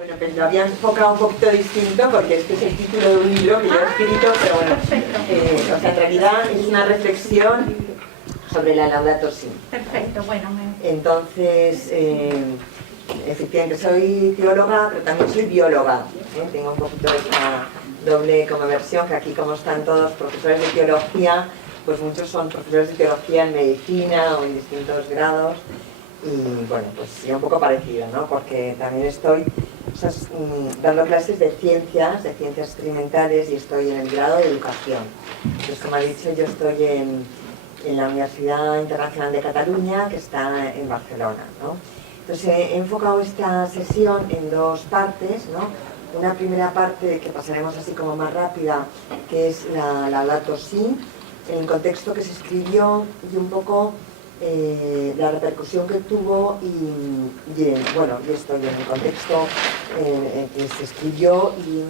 Bueno, pues lo había enfocado un poquito distinto porque este es el título de un libro que yo he escrito, pero bueno, o sea, en realidad es una reflexión sobre la Laudato Si. Perfecto, bueno. Entonces, efectivamente soy teóloga, pero también soy bióloga. Tengo un poquito esa doble como versión, que aquí como están todos profesores de teología, pues muchos son profesores de teología en medicina o en distintos grados. Y bueno, pues sí, un poco parecido, ¿no? Porque también estoy dando clases de ciencias experimentales y estoy en el grado de educación. Entonces, como ha dicho, yo estoy en la Universidad Internacional de Cataluña, que está en Barcelona, ¿no? Entonces he enfocado esta sesión en dos partes, ¿no? Una primera parte que pasaremos así como más rápida, que es la Laudato Si, en el contexto que se escribió y un poco la repercusión que tuvo y esto y en el contexto que se escribió y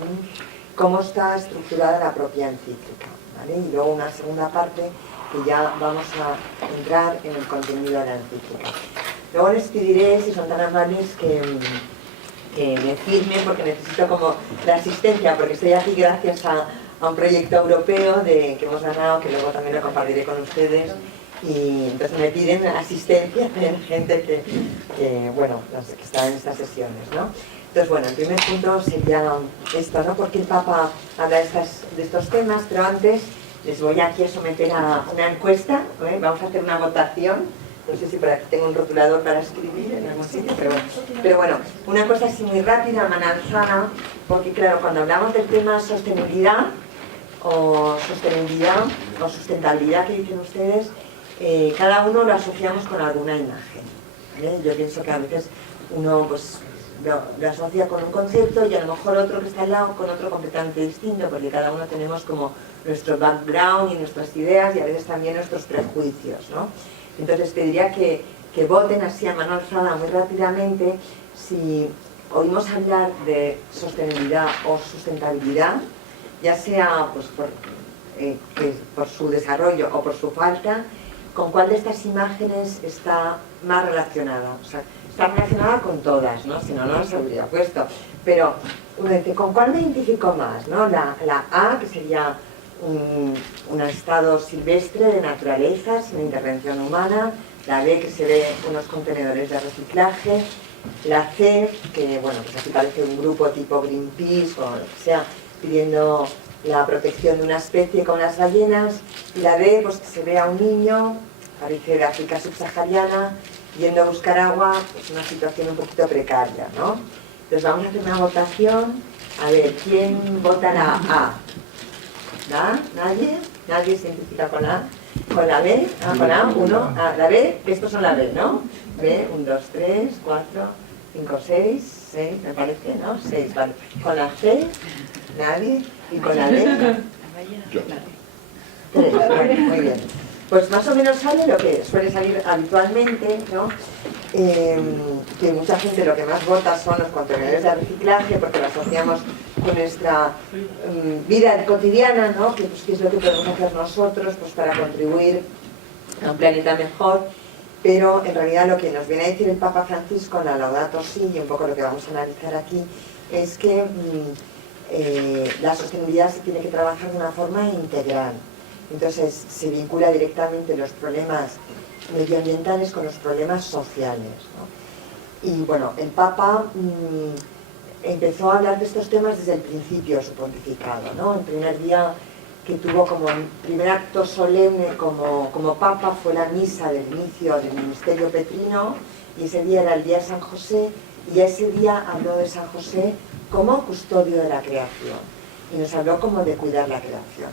cómo está estructurada la propia encíclica, ¿vale? Y luego una segunda parte que ya vamos a entrar en el contenido de la encíclica. Luego les pediré, si son tan amables, que me firmen porque necesito como la asistencia, porque estoy aquí gracias a un proyecto europeo que hemos ganado, que luego también lo compartiré con ustedes. Y entonces me piden asistencia de gente que está en estas sesiones, ¿no? Entonces, bueno, el primer punto sería esto, ¿no? Porque el Papa habla de estos temas, pero antes les voy aquí a someter a una encuesta, ¿eh? Vamos a hacer una votación, no sé si por aquí tengo un rotulador para escribir en algún sitio, pero bueno, una cosa así muy rápida, mananzana, porque claro, cuando hablamos del tema sostenibilidad o sustentabilidad que dicen ustedes, cada uno lo asociamos con alguna imagen, ¿vale? Yo pienso que a veces uno pues lo asocia con un concepto y a lo mejor otro que está al lado con otro completamente distinto, porque cada uno tenemos como nuestro background y nuestras ideas y a veces también nuestros prejuicios, ¿no? Entonces pediría que voten así a mano alzada muy rápidamente si oímos hablar de sostenibilidad o sustentabilidad, ya sea pues por su desarrollo o por su falta. ¿Con cuál de estas imágenes está más relacionada? O sea, está relacionada con todas, ¿no? Si no, no se habría puesto. Pero uno dice, ¿con cuál me identifico más? ¿No? La A, que sería un estado silvestre de naturaleza, sin intervención humana. La B, que se ve unos contenedores de reciclaje. La C, que bueno, pues aquí parece un grupo tipo Greenpeace o lo que sea, pidiendo la protección de una especie como las ballenas, y la D, pues que se ve a un niño, parece de África subsahariana, yendo a buscar agua, pues una situación un poquito precaria, ¿no? Entonces vamos a hacer una votación, a ver, ¿quién vota la A? ¿La? ¿Nadie? ¿Nadie se identifica con la A? ¿Con la B? Ah, con la A, uno, la B, estos son la B, ¿no? B, 1, 2, 3, 4, 5, 6, me parece, ¿no? 6, vale. ¿Con la C? ¿Nadie? ¿Y con la D? Yo. 3, bueno, muy bien. Pues más o menos sale lo que suele salir habitualmente, ¿no? Que mucha gente lo que más vota son los contenedores de reciclaje porque lo asociamos con nuestra vida cotidiana, ¿no? Que pues, ¿qué es lo que podemos hacer nosotros pues, para contribuir a un planeta mejor? Pero en realidad lo que nos viene a decir el Papa Francisco en la Laudato Si, y un poco lo que vamos a analizar aquí, es que la sostenibilidad se tiene que trabajar de una forma integral. Entonces se vincula directamente los problemas medioambientales con los problemas sociales, ¿no? Y bueno, el Papa empezó a hablar de estos temas desde el principio de su pontificado, ¿no? El primer día que tuvo como primer acto solemne como Papa fue la misa del inicio del ministerio petrino, y ese día era el día de San José, y ese día habló de San José como custodio de la creación, y nos habló como de cuidar la creación.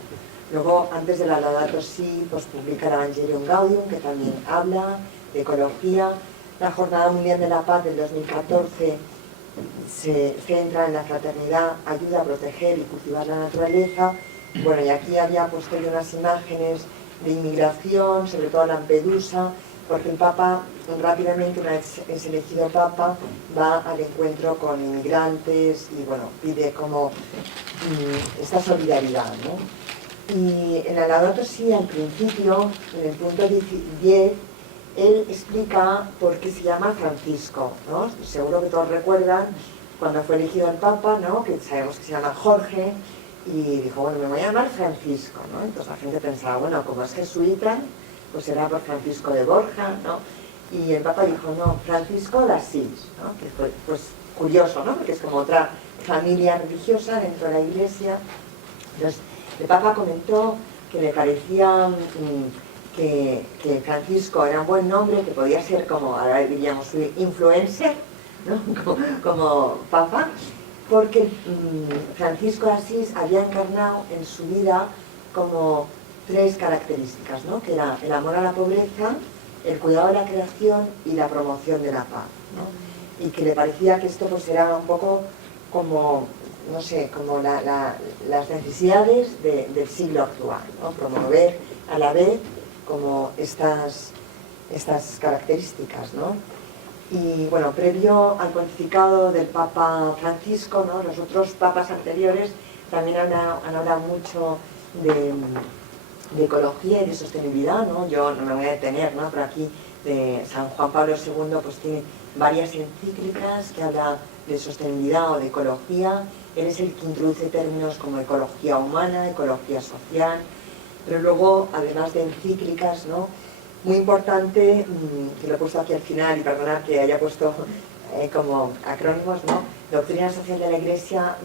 Luego, antes de la Laudato Si, pues publica el Evangelium Gaudium, que también habla de ecología. La Jornada Mundial de la Paz del 2014 se centra en la fraternidad, ayuda a proteger y cultivar la naturaleza. Bueno, y aquí había puesto yo unas imágenes de inmigración, sobre todo Lampedusa, porque el Papa rápidamente, una vez es elegido Papa, va al encuentro con inmigrantes y bueno, pide como esta solidaridad, ¿no? Y en la Laudato Si, al principio, en el punto 10, él explica por qué se llama Francisco, ¿no? Seguro que todos recuerdan cuando fue elegido el Papa, ¿no? Que sabemos que se llama Jorge, y dijo, bueno, me voy a llamar Francisco, ¿no? Entonces la gente pensaba, bueno, como es jesuita, pues será por Francisco de Borja, ¿no? Y el Papa dijo, no, Francisco de Asís, ¿no? Que fue, pues, curioso, ¿no? Porque es como otra familia religiosa dentro de la Iglesia. Entonces, el Papa comentó que le parecía que Francisco era un buen nombre, que podía ser como, ahora diríamos, influencer, ¿no? como Papa, porque Francisco de Asís había encarnado en su vida como 3 características, ¿no? Que era el amor a la pobreza, el cuidado de la creación y la promoción de la paz, ¿no? Y que le parecía que esto pues era un poco como, no sé, como las necesidades del siglo actual, ¿no? Promover a la vez como estas características, ¿no? Y bueno, previo al pontificado del Papa Francisco, ¿no? Los otros papas anteriores también han hablado mucho de ecología y de sostenibilidad, ¿no? Yo no me voy a detener, ¿no? Pero aquí de San Juan Pablo II pues tiene varias encíclicas que hablan de sostenibilidad o de ecología. Él es el que introduce términos como ecología humana, ecología social, pero luego, además de encíclicas, ¿no? Muy importante, que lo he puesto aquí al final, y perdonad que haya puesto como acrónimos, ¿no? Doctrina social de la Iglesia.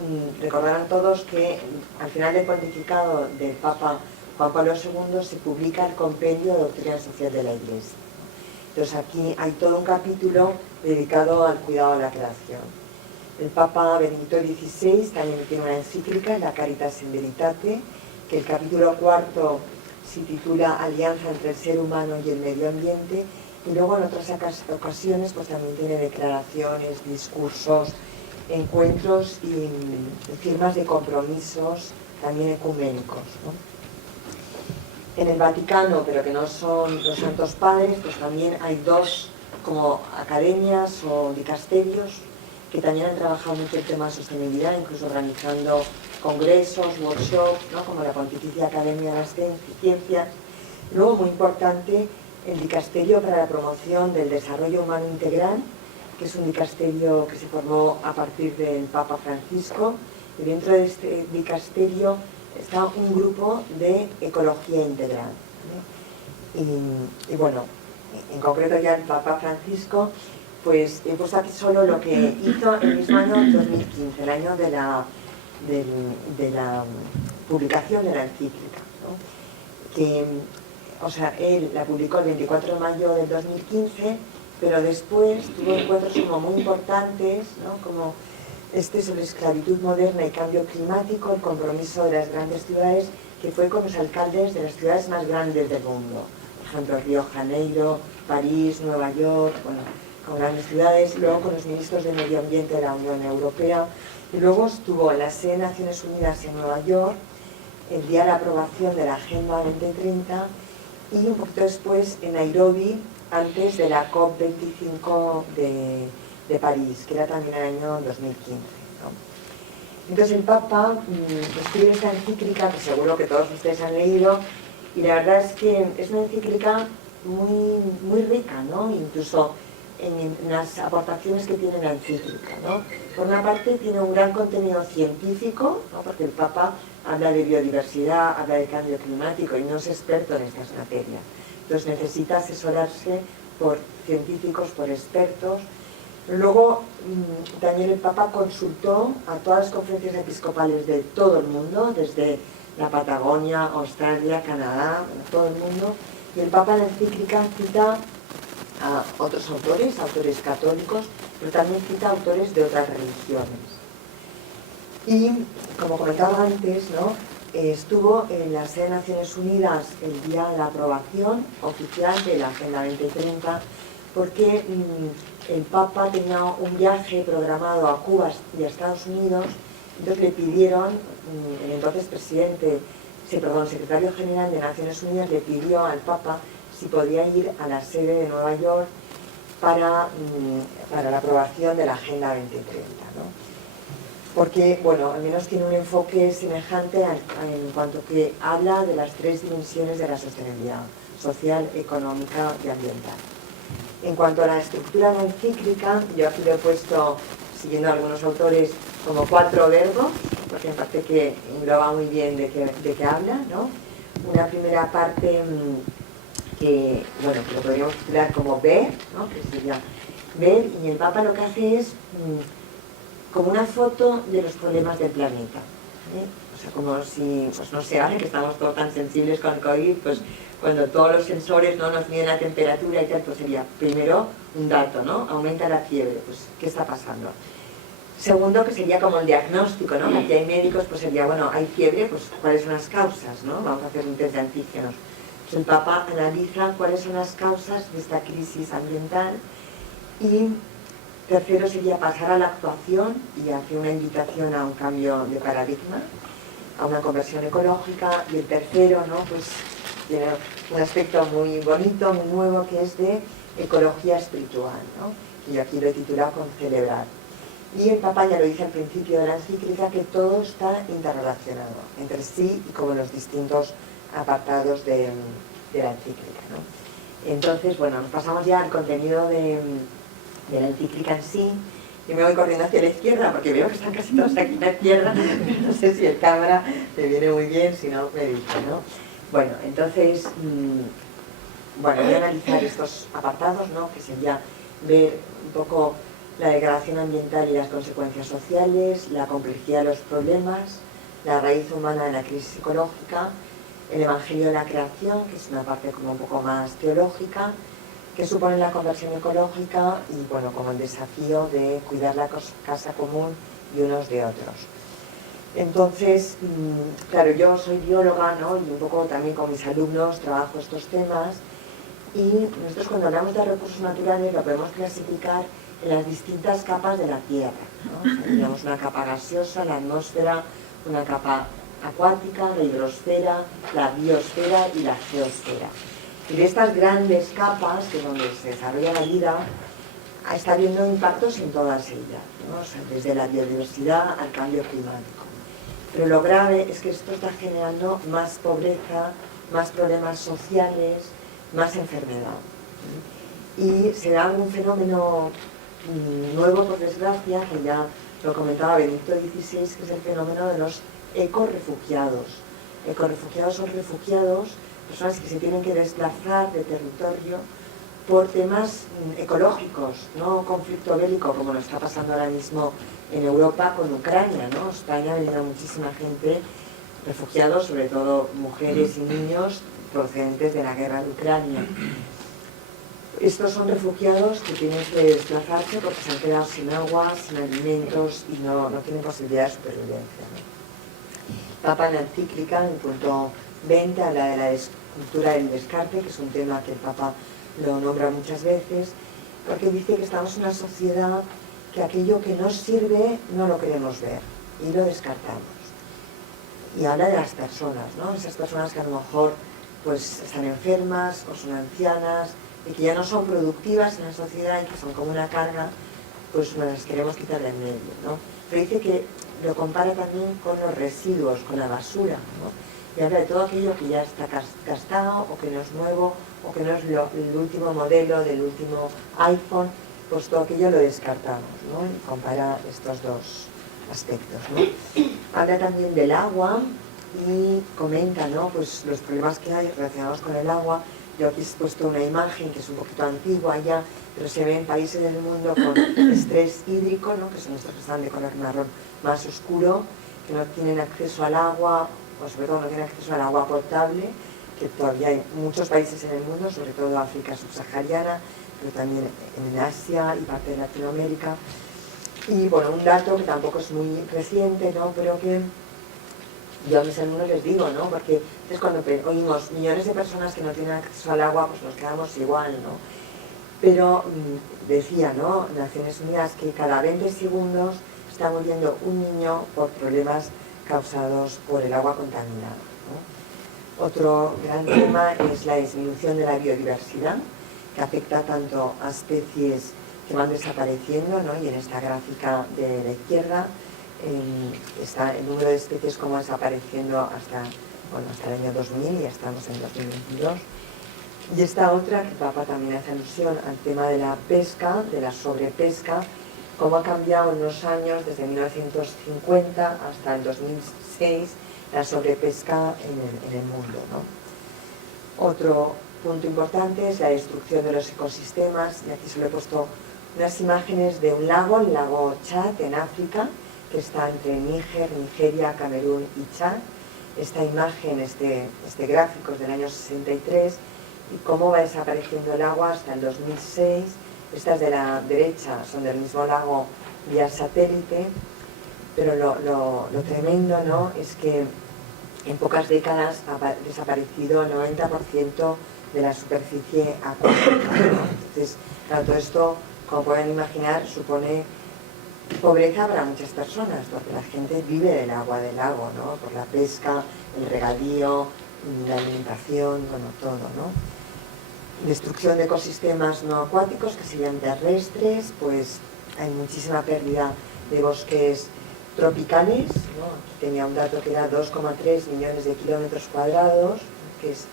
Recordarán todos que al final del pontificado del Papa Juan Pablo II se publica el compendio de Doctrina social de la Iglesia. Entonces aquí hay todo un capítulo dedicado al cuidado de la creación. El Papa Benedicto XVI también tiene una encíclica, la Caritas in Veritate, que el capítulo 4 se titula Alianza entre el ser humano y el medio ambiente, y luego en otras ocasiones pues también tiene declaraciones, discursos, encuentros y firmas de compromisos también ecuménicos, ¿no? En el Vaticano, pero que no son los Santos Padres, pues también hay 2 como academias o dicasterios que también han trabajado mucho el tema de sostenibilidad, incluso organizando congresos, workshops, ¿no? Como la Pontificia Academia de las Ciencias. Luego, muy importante, el Dicasterio para la Promoción del Desarrollo Humano Integral, que es un dicasterio que se formó a partir del Papa Francisco, y dentro de este dicasterio está un grupo de ecología integral, ¿no? Y bueno, en concreto ya el Papa Francisco, pues he puesto aquí solo lo que hizo el mismo año 2015, el año de la publicación de la encíclica, ¿no? Que, o sea, él la publicó el 24 de mayo del 2015, pero después tuvo encuentros como muy importantes, ¿no? Como sobre esclavitud moderna y cambio climático, el compromiso de las grandes ciudades, que fue con los alcaldes de las ciudades más grandes del mundo, por ejemplo Río de Janeiro, París, Nueva York, bueno, con grandes ciudades, y luego con los ministros de Medio Ambiente de la Unión Europea, y luego estuvo en la sede de Naciones Unidas en Nueva York el día de la aprobación de la Agenda 2030, y un poquito después en Nairobi, antes de la COP25 de París, que era también el año 2015, ¿no? Entonces el Papa escribe esta encíclica, que seguro que todos ustedes han leído, y la verdad es que es una encíclica muy rica, ¿no? Incluso en las aportaciones que tiene la encíclica, ¿no? Por una parte tiene un gran contenido científico, ¿no? Porque el Papa habla de biodiversidad, habla de cambio climático y no es experto en estas materias. Entonces necesita asesorarse por científicos, por expertos. Luego también el Papa consultó a todas las conferencias episcopales de todo el mundo, desde la Patagonia, Australia, Canadá, todo el mundo, y el Papa en la encíclica cita a otros autores católicos, pero también cita autores de otras religiones. Y, como comentaba antes, ¿no? Estuvo en la sede de Naciones Unidas el día de la aprobación oficial de la Agenda 2030, porque el Papa tenía un viaje programado a Cuba y a Estados Unidos. Entonces le pidieron, el entonces secretario general de Naciones Unidas le pidió al Papa si podía ir a la sede de Nueva York para la aprobación de la Agenda 2030, ¿no? Porque, bueno, al menos tiene un enfoque semejante en cuanto que habla de las 3 dimensiones de la sostenibilidad: social, económica y ambiental. En cuanto a la estructura de la encíclica, yo aquí lo he puesto siguiendo a algunos autores, como 4 verbos, porque me parece que engloba muy bien de qué habla, ¿no? Una primera parte que, bueno, que lo podríamos titular como ver, ¿no? Que sería ver, y el Papa lo que hace es como una foto de los problemas del planeta, ¿eh? O sea, como si, pues no sé, ahora que estamos todos tan sensibles con el COVID, pues cuando todos los sensores no nos miden la temperatura y tal, pues sería primero un dato, ¿no? Aumenta la fiebre, pues ¿qué está pasando? Segundo, que sería como el diagnóstico, ¿no? Aquí hay médicos, pues sería, bueno, hay fiebre, pues ¿cuáles son las causas, ¿no? Vamos a hacer un test de antígenos. Pues el Papa analiza cuáles son las causas de esta crisis ambiental. Y tercero sería pasar a la actuación y hacer una invitación a un cambio de paradigma, a una conversión ecológica. Y el tercero, ¿no? Pues tiene un aspecto muy bonito, muy nuevo, que es de ecología espiritual, ¿no? Y aquí lo he titulado con celebrar. Y el Papa ya lo dice al principio de la encíclica, que todo está interrelacionado entre sí y como los distintos apartados de la encíclica, ¿no? Entonces, bueno, nos pasamos ya al contenido de la encíclica en sí. Yo me voy corriendo hacia la izquierda porque veo que están casi todos aquí a la izquierda. No sé si el cámara me viene muy bien, si no me dice, ¿no? Bueno, entonces, bueno, voy a analizar estos apartados, ¿no? Que sería ver un poco la degradación ambiental y las consecuencias sociales, la complejidad de los problemas, la raíz humana de la crisis ecológica, el Evangelio de la creación, que es una parte como un poco más teológica, que supone la conversión ecológica y, bueno, como el desafío de cuidar la casa común y unos de otros. Entonces, claro, yo soy bióloga, ¿no? Y un poco también con mis alumnos trabajo estos temas, y nosotros cuando hablamos de recursos naturales lo podemos clasificar en las distintas capas de la Tierra, ¿no? O sea, tenemos una capa gaseosa, la atmósfera, una capa acuática, la hidrosfera, la biosfera y la geosfera. Y de estas grandes capas, que es donde se desarrolla la vida, está habiendo impactos en todas ellas, ¿no? O sea, desde la biodiversidad al cambio climático. Pero lo grave es que esto está generando más pobreza, más problemas sociales, más enfermedad. Y se da un fenómeno nuevo, por desgracia, que ya lo comentaba Benedicto XVI, que es el fenómeno de los ecorefugiados. Ecorefugiados son refugiados, personas que se tienen que desplazar de territorio por temas ecológicos, no conflicto bélico, como nos está pasando ahora mismo en Europa con Ucrania, ¿no? España ha venido muchísima gente, refugiados, sobre todo mujeres y niños procedentes de la guerra de Ucrania. Estos son refugiados que tienen que desplazarse porque se han quedado sin agua, sin alimentos y no tienen posibilidad de supervivencia, ¿no? Papa en la encíclica, en punto 20, habla de la cultura del descarte, que es un tema que el Papa lo nombra muchas veces, porque dice que estamos en una sociedad que aquello que nos sirve no lo queremos ver y lo descartamos. Y habla de las personas, ¿no? Esas personas que a lo mejor pues están enfermas o son ancianas y que ya no son productivas en la sociedad y que son como una carga, pues nos las queremos quitar de en medio, ¿no? Pero dice que lo compara también con los residuos, con la basura, ¿no? Y habla de todo aquello que ya está gastado o que no es nuevo o que no es el último modelo del último iPhone, pues todo aquello lo descartamos, ¿no? Y compara estos dos aspectos, ¿no? Habla también del agua y comenta, ¿no? Pues los problemas que hay relacionados con el agua. Yo aquí he puesto una imagen que es un poquito antigua ya, pero se ve en países del mundo con estrés hídrico, ¿no? Que son estos que están de color marrón más oscuro, que no tienen acceso al agua, o sobre todo no tienen acceso al agua potable, que todavía hay muchos países en el mundo, sobre todo África subsahariana, pero también en Asia y parte de Latinoamérica. Y bueno, un dato que tampoco es muy reciente, ¿no? Pero que yo a mis alumnos les digo, ¿no? Porque es cuando oímos millones de personas que no tienen acceso al agua, pues nos quedamos igual, ¿no? Pero decía, ¿no? Naciones Unidas, que cada 20 segundos está muriendo un niño por problemas causados por el agua contaminada, ¿no? Otro gran tema es la disminución de la biodiversidad, que afecta tanto a especies que van desapareciendo, ¿no? Y en esta gráfica de la izquierda está el número de especies como desapareciendo hasta el año 2000, y ya estamos en 2022. Y esta otra, que el Papa también hace alusión al tema de la pesca, de la sobrepesca, cómo ha cambiado en unos años, desde 1950 hasta el 2006, la sobrepesca en el mundo, ¿no? Otro punto importante es la destrucción de los ecosistemas, y aquí se lo he puesto unas imágenes de un lago, el lago Chad, en África, que está entre Níger, Nigeria, Camerún y Chad. Esta imagen, este gráfico es del año 63, y cómo va desapareciendo el agua hasta el 2006. Estas de la derecha son del mismo lago vía satélite, pero lo tremendo, ¿no?, es que en pocas décadas ha desaparecido el 90% de la superficie acuática, ¿no? Entonces, claro, todo esto, como pueden imaginar, supone pobreza para muchas personas, porque la gente vive del agua del lago, ¿no?, por la pesca, el regadío, la alimentación, bueno, todo, ¿no? Destrucción de ecosistemas no acuáticos, que serían terrestres, pues hay muchísima pérdida de bosques tropicales, ¿no? Aquí tenía un dato que era 2,3 millones de kilómetros cuadrados, que es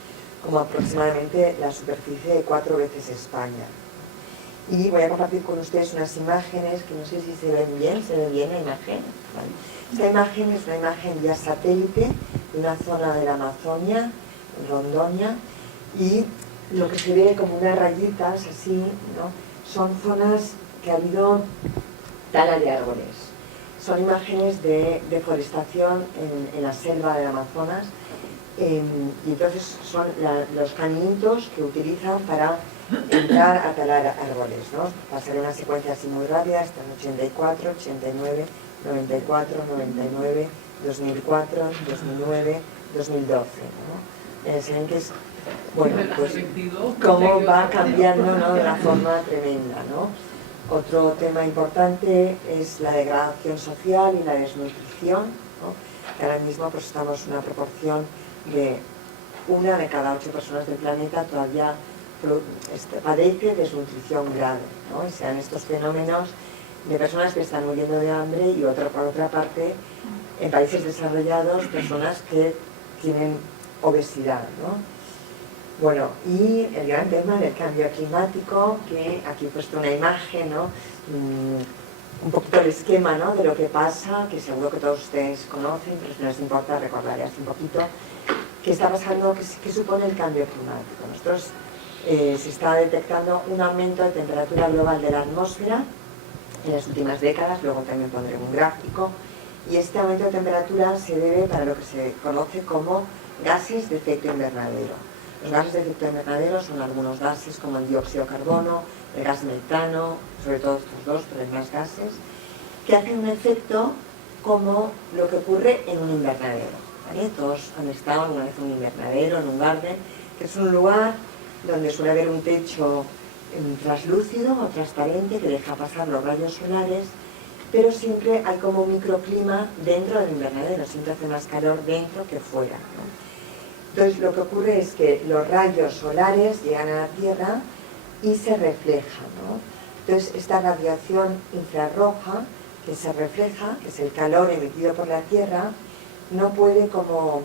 como aproximadamente la superficie de 4 veces España. Y voy a compartir con ustedes unas imágenes que no sé si se ven bien. ¿Se ve bien la imagen? Vale. Esta imagen es una imagen vía satélite de una zona de la Amazonia, Rondoña, y lo que se ve como unas rayitas así, ¿no?, son zonas que ha habido tala de árboles. Son imágenes de deforestación en la selva del Amazonas, y entonces son los caminitos que utilizan para entrar a talar árboles, ¿no? Pasaré una secuencia así muy rápida, hasta el 84, 89, 94, 99, 2004, 2009, 2012, ¿no? Se ven que es, bueno, pues cómo va cambiando, ¿no?, de una forma tremenda, ¿no? Otro tema importante es la degradación social y la desnutrición, ¿no? Que ahora mismo pues estamos en una proporción de 1 de cada 8 personas del planeta todavía padece desnutrición grave, ¿no? Y sean estos fenómenos de personas que están muriendo de hambre y por otra parte, en países desarrollados, personas que tienen obesidad, ¿no? Bueno, y el gran tema del cambio climático, que aquí he puesto una imagen, ¿no?, un poquito el esquema, ¿no?, de lo que pasa, que seguro que todos ustedes conocen, pero si no les importa recordarles un poquito qué está pasando, qué supone el cambio climático. Nosotros se está detectando un aumento de temperatura global de la atmósfera en las últimas décadas, luego también pondré un gráfico, y este aumento de temperatura se debe para lo que se conoce como gases de efecto invernadero. Los gases de efecto invernadero son algunos gases como el dióxido de carbono, el gas metano, sobre todo estos dos, pero hay más gases, que hacen un efecto como lo que ocurre en un invernadero, ¿vale? Todos han estado alguna vez en un invernadero, en un garden, que es un lugar donde suele haber un techo translúcido o transparente que deja pasar los rayos solares, pero siempre hay como un microclima dentro del invernadero, siempre hace más calor dentro que fuera, ¿no? Entonces lo que ocurre es que los rayos solares llegan a la Tierra y se reflejan, ¿no? Entonces esta radiación infrarroja que se refleja, que es el calor emitido por la Tierra, no puede como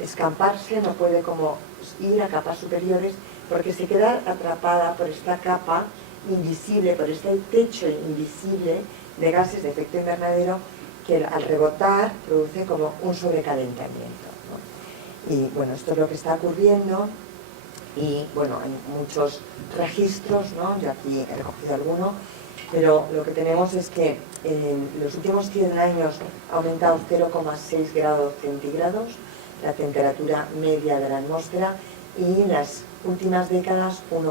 escamparse, no puede como ir a capas superiores, porque se queda atrapada por esta capa invisible, por este techo invisible de gases de efecto invernadero que al rebotar produce como un sobrecalentamiento, ¿no? Y bueno, esto es lo que está ocurriendo y bueno, hay muchos registros, ¿no? Yo aquí he recogido alguno, pero lo que tenemos es que en los últimos 100 años ha aumentado 0,6 grados centígrados la temperatura media de la atmósfera y en las últimas décadas 1,6,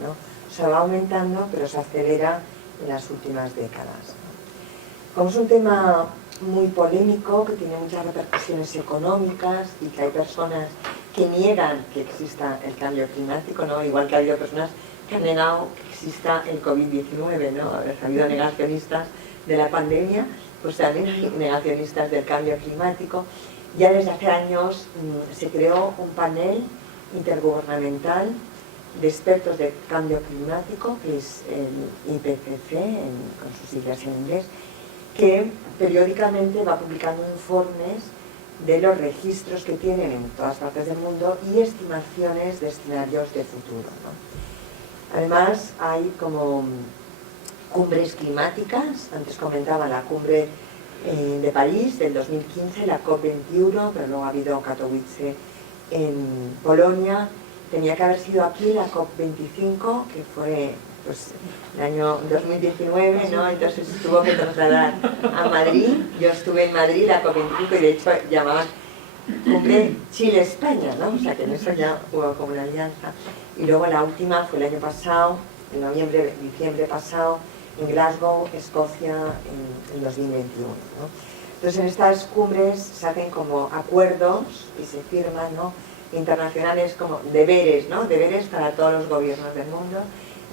¿no? O sea, va aumentando, pero se acelera en las últimas décadas, ¿no? Como es un tema muy polémico, que tiene muchas repercusiones económicas y que hay personas que niegan que exista el cambio climático, ¿no? Igual que ha habido personas que han negado que exista el COVID-19, ¿no? Ha habido negacionistas de la pandemia, pues también hay negacionistas del cambio climático. Ya desde hace años se creó un panel intergubernamental de expertos de cambio climático, que es el IPCC, con sus siglas en inglés, que periódicamente va publicando informes de los registros que tienen en todas partes del mundo y estimaciones de escenarios de futuro, ¿no? Además, hay como cumbres climáticas. Antes comentaba la cumbre de París del 2015, la COP21, pero luego ha habido Katowice en Polonia. Tenía que haber sido aquí la COP25, que fue pues, el año 2019, ¿no? Entonces tuvo que trasladar a Madrid. Yo estuve en Madrid, la COP25, y de hecho llamaban cumbre Chile-España, ¿no? O sea que en eso ya hubo como una alianza. Y luego la última fue el año pasado, en noviembre, diciembre pasado, en Glasgow, Escocia, en 2021, ¿no? Entonces en estas cumbres se hacen como acuerdos y se firman, ¿no?, internacionales como deberes, ¿no?, deberes para todos los gobiernos del mundo,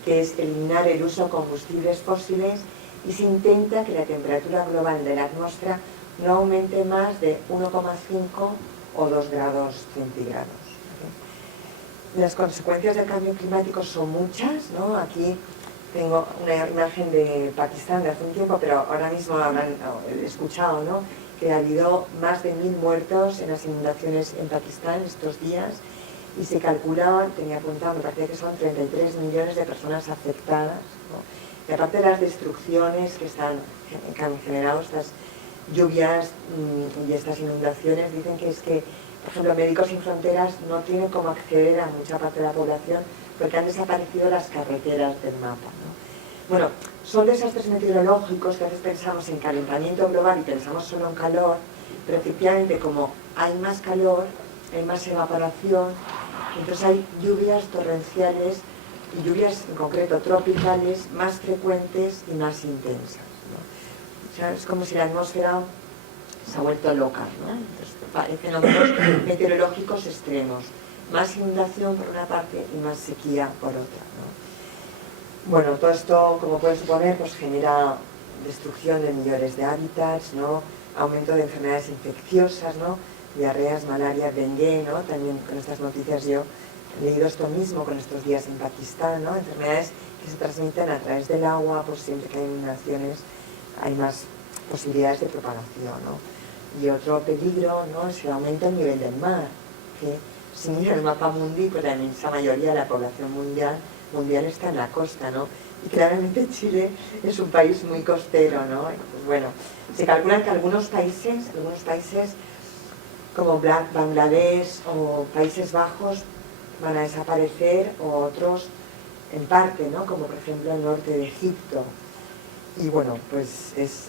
que es eliminar el uso de combustibles fósiles, y se intenta que la temperatura global de la atmósfera no aumente más de 1,5 o 2 grados centígrados. Las consecuencias del cambio climático son muchas, ¿no? Aquí tengo una imagen de Pakistán de hace un tiempo, pero ahora mismo habrán escuchado, ¿no?, que ha habido más de 1000 muertos en las inundaciones en Pakistán estos días, y se calculaba, tenía apuntado, me parece que son 33 millones de personas afectadas, ¿no? Y aparte de las destrucciones que han generado estas lluvias y estas inundaciones, dicen que es que, por ejemplo, Médicos Sin Fronteras no tienen cómo acceder a mucha parte de la población porque han desaparecido las carreteras del mapa, ¿no? Bueno, son desastres meteorológicos que a veces pensamos en calentamiento global y pensamos solo en calor, pero efectivamente como hay más calor, hay más evaporación, entonces hay lluvias torrenciales y lluvias en concreto tropicales más frecuentes y más intensas, ¿no? O sea, es como si la atmósfera se ha vuelto loca, ¿no? Entonces, hay fenómenos meteorológicos extremos, más inundación por una parte y más sequía por otra, ¿no? Bueno, todo esto, como puedes suponer, pues genera destrucción de millones de hábitats, ¿no?, aumento de enfermedades infecciosas, ¿no?, diarreas, malaria, dengue, ¿no? También con estas noticias yo he leído esto mismo con estos días en Pakistán, ¿no?, enfermedades que se transmiten a través del agua, pues siempre que hay inundaciones hay más posibilidades de propagación, ¿no? Y otro peligro, ¿no?, es el aumento del nivel del mar, que si mira el mapa mundi, pues la inmensa mayoría de la población mundial está en la costa, ¿no? Y claramente Chile es un país muy costero, ¿no? Pues bueno, se calcula que algunos países como Bangladesh o Países Bajos van a desaparecer, o otros en parte, ¿no?, como por ejemplo el norte de Egipto. Y bueno, pues es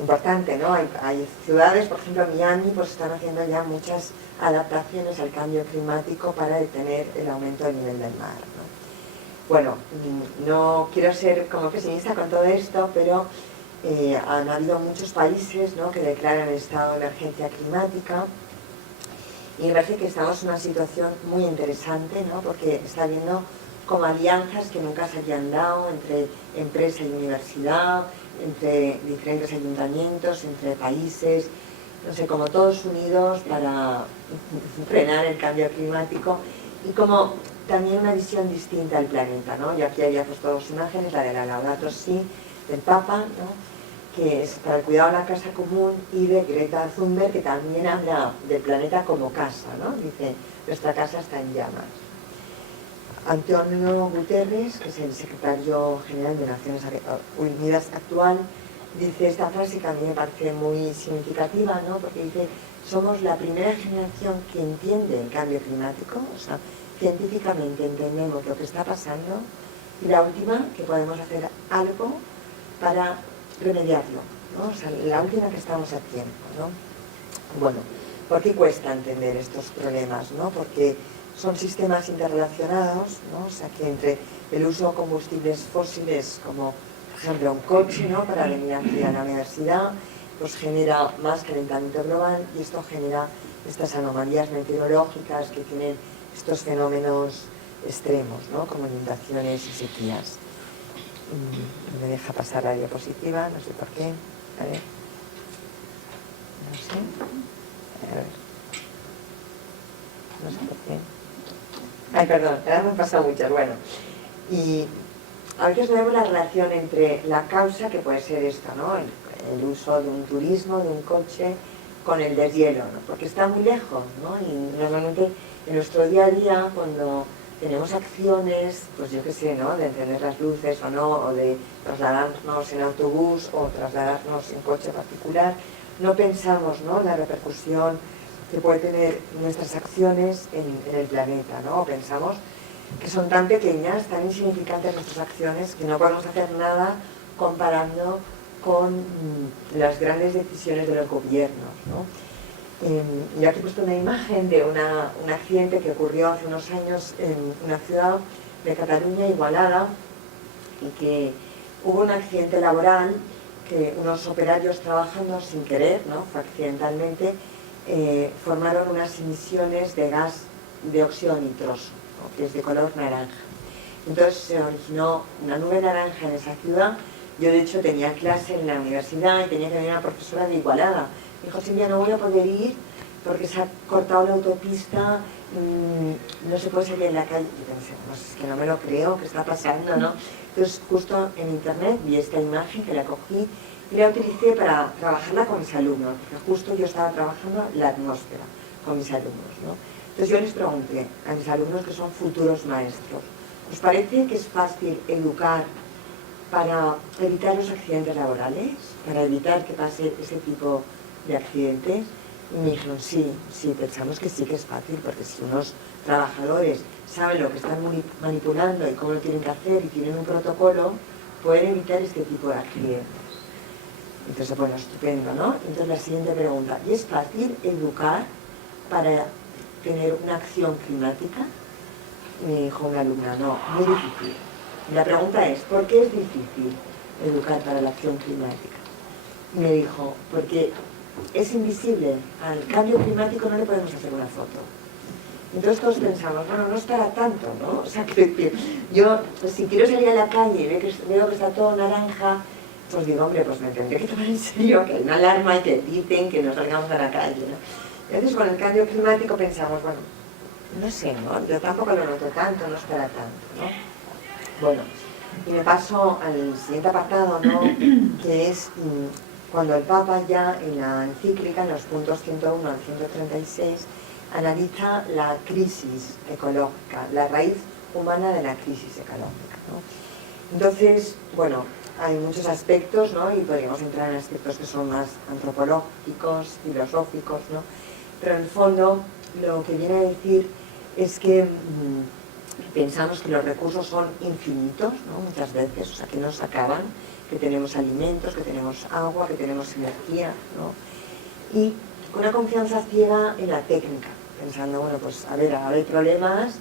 importante, ¿no? Hay ciudades, por ejemplo Miami, pues están haciendo ya muchas adaptaciones al cambio climático para detener el aumento del nivel del mar, ¿no? Bueno, no quiero ser como pesimista con todo esto, pero han habido muchos países, ¿no?, que declaran estado de emergencia climática, y me parece que estamos en una situación muy interesante, ¿no?, porque está habiendo como alianzas que nunca se habían dado entre empresa y universidad, entre diferentes ayuntamientos, entre países, no sé, como todos unidos para frenar el cambio climático, y como también una visión distinta del planeta, ¿no? Yo aquí había puesto dos imágenes, la de la Laudato Si, del Papa, ¿no?, que es para el cuidado de la casa común, y de Greta Thunberg, que también habla del planeta como casa, ¿no? Dice, nuestra casa está en llamas. Antonio Guterres, que es el secretario general de Naciones Unidas actual, dice esta frase que a mí me parece muy significativa, ¿no?, porque dice, somos la primera generación que entiende el cambio climático, o sea, científicamente entendemos lo que está pasando, y la última, que podemos hacer algo para remediarlo, ¿no? O sea, la última que estamos haciendo, ¿no? Bueno, ¿por qué cuesta entender estos problemas, ¿no? Porque son sistemas interrelacionados, ¿no? O sea, que entre el uso de combustibles fósiles, como por ejemplo un coche, ¿no?, para venir aquí a la universidad, pues genera más calentamiento global, y esto genera estas anomalías meteorológicas que tienen estos fenómenos extremos, ¿no?, como inundaciones y sequías. Me deja pasar la diapositiva, no sé por qué. A ver. No sé. A ver. No sé por qué. Ay, perdón, ahora me han pasado muchas. Bueno, y a veces vemos la relación entre la causa, que puede ser esta, ¿no?, el uso de un turismo, de un coche, con el deshielo, ¿no?, porque está muy lejos, ¿no? Y normalmente en nuestro día a día, cuando tenemos acciones, pues yo qué sé, ¿no? De encender las luces o no, o de trasladarnos en autobús o trasladarnos en coche particular. No pensamos, ¿no?, la repercusión que puede tener nuestras acciones en el planeta, ¿no? O pensamos que son tan pequeñas, tan insignificantes nuestras acciones, que no podemos hacer nada comparando con las grandes decisiones de los gobiernos, ¿no? Yo aquí he puesto una imagen de un accidente que ocurrió hace unos años en una ciudad de Cataluña, Igualada, y que hubo un accidente laboral que unos operarios trabajando sin querer, ¿no?, fue accidentalmente, formaron unas emisiones de gas de óxido nitroso, ¿no?, que es de color naranja. Entonces se originó una nube naranja en esa ciudad. Yo de hecho tenía clase en la universidad y tenía que venir una profesora de Igualada. Me dijo: Silvia, no voy a poder ir porque se ha cortado la autopista, no se puede salir en la calle. Y pensé, pues es que no me lo creo, ¿qué está pasando, no? Entonces justo en internet vi esta imagen que la cogí y la utilicé para trabajarla con mis alumnos, porque justo yo estaba trabajando la atmósfera con mis alumnos, ¿no? Entonces yo les pregunté a mis alumnos, que son futuros maestros: ¿os parece que es fácil educar para evitar los accidentes laborales? ¿Para evitar que pase ese tipo de accidentes? Y me dijeron: sí, pensamos que sí que es fácil, porque si unos trabajadores saben lo que están manipulando y cómo lo tienen que hacer y tienen un protocolo, pueden evitar este tipo de accidentes. Entonces, bueno, estupendo, ¿no? Entonces la siguiente pregunta: ¿y es fácil educar para tener una acción climática? Me dijo una alumna: no, muy difícil. Y la pregunta es: ¿por qué es difícil educar para la acción climática? Y me dijo: porque es invisible, al cambio climático no le podemos hacer una foto. Entonces todos pensamos, bueno, no es para tanto, ¿no? O sea, que yo, pues, si quiero salir a la calle y veo que está todo naranja, pues digo, hombre, pues me tendré que tomar en serio, que hay una alarma y que dicen que no salgamos a la calle, ¿no? Entonces con el cambio climático pensamos, bueno, no sé, ¿no? Yo tampoco lo noto tanto, no es para tanto, ¿no? Bueno, y me paso al siguiente apartado, ¿no?, que es cuando el Papa ya en la encíclica, en los puntos 101 al 136, analiza la crisis ecológica, la raíz humana de la crisis ecológica, ¿no? Entonces, bueno, hay muchos aspectos, ¿no?, y podríamos entrar en aspectos que son más antropológicos, filosóficos, ¿no? Pero en el fondo lo que viene a decir es que pensamos que los recursos son infinitos, ¿no?, muchas veces, o sea, que no se acaban, que tenemos alimentos, que tenemos agua, que tenemos energía, ¿no? Y una confianza ciega en la técnica, pensando, bueno, pues a ver, hay problemas,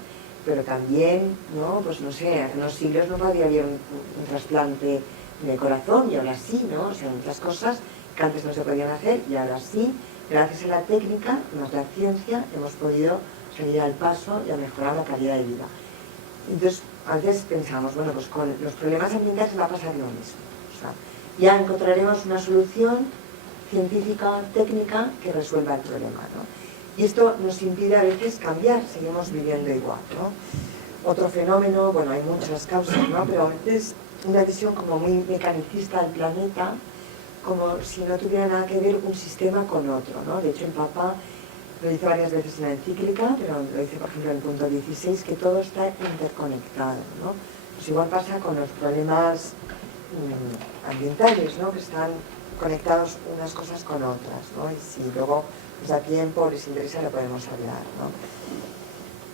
pero también, ¿no?, pues no sé, hace unos siglos no podía haber un trasplante de corazón y ahora sí, ¿no? O sea, muchas cosas que antes no se podían hacer y ahora sí, gracias a la técnica, más la ciencia, hemos podido salir al paso y a mejorar la calidad de vida. Entonces, a veces pensamos, bueno, pues con los problemas ambientales va a pasar lo mismo. O sea, ya encontraremos una solución científica, técnica, que resuelva el problema, ¿no? Y esto nos impide a veces cambiar, seguimos viviendo igual, ¿no? Otro fenómeno, bueno, hay muchas causas, ¿no?, pero a veces una visión como muy mecanicista del planeta, como si no tuviera nada que ver un sistema con otro, ¿no? De hecho, el Papa lo dice varias veces en la encíclica, pero lo dice, por ejemplo, en el punto 16, que todo está interconectado, ¿no? Pues igual pasa con los problemas ambientales, ¿no?, que están conectados unas cosas con otras, ¿no? Y si luego nos da tiempo, les interesa, lo podemos hablar, ¿no?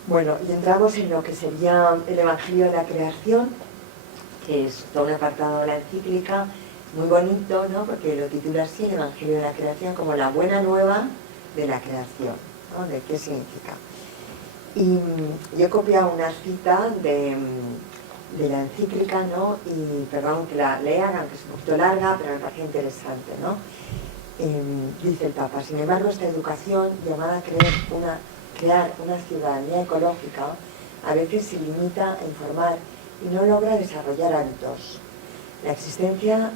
Bueno, y entramos en lo que sería el Evangelio de la Creación, que es todo un apartado de la encíclica, muy bonito, ¿no?, porque lo titula así, el Evangelio de la Creación, como la buena nueva de la creación, ¿no?, de qué significa. Y yo he copiado una cita de la encíclica, ¿no?, y perdón que la lea, aunque es un poquito larga, pero me parece interesante, ¿no? Dice el Papa: sin embargo, esta educación, llamada a crear una ciudadanía ecológica, a veces se limita a informar y no logra desarrollar hábitos. La existencia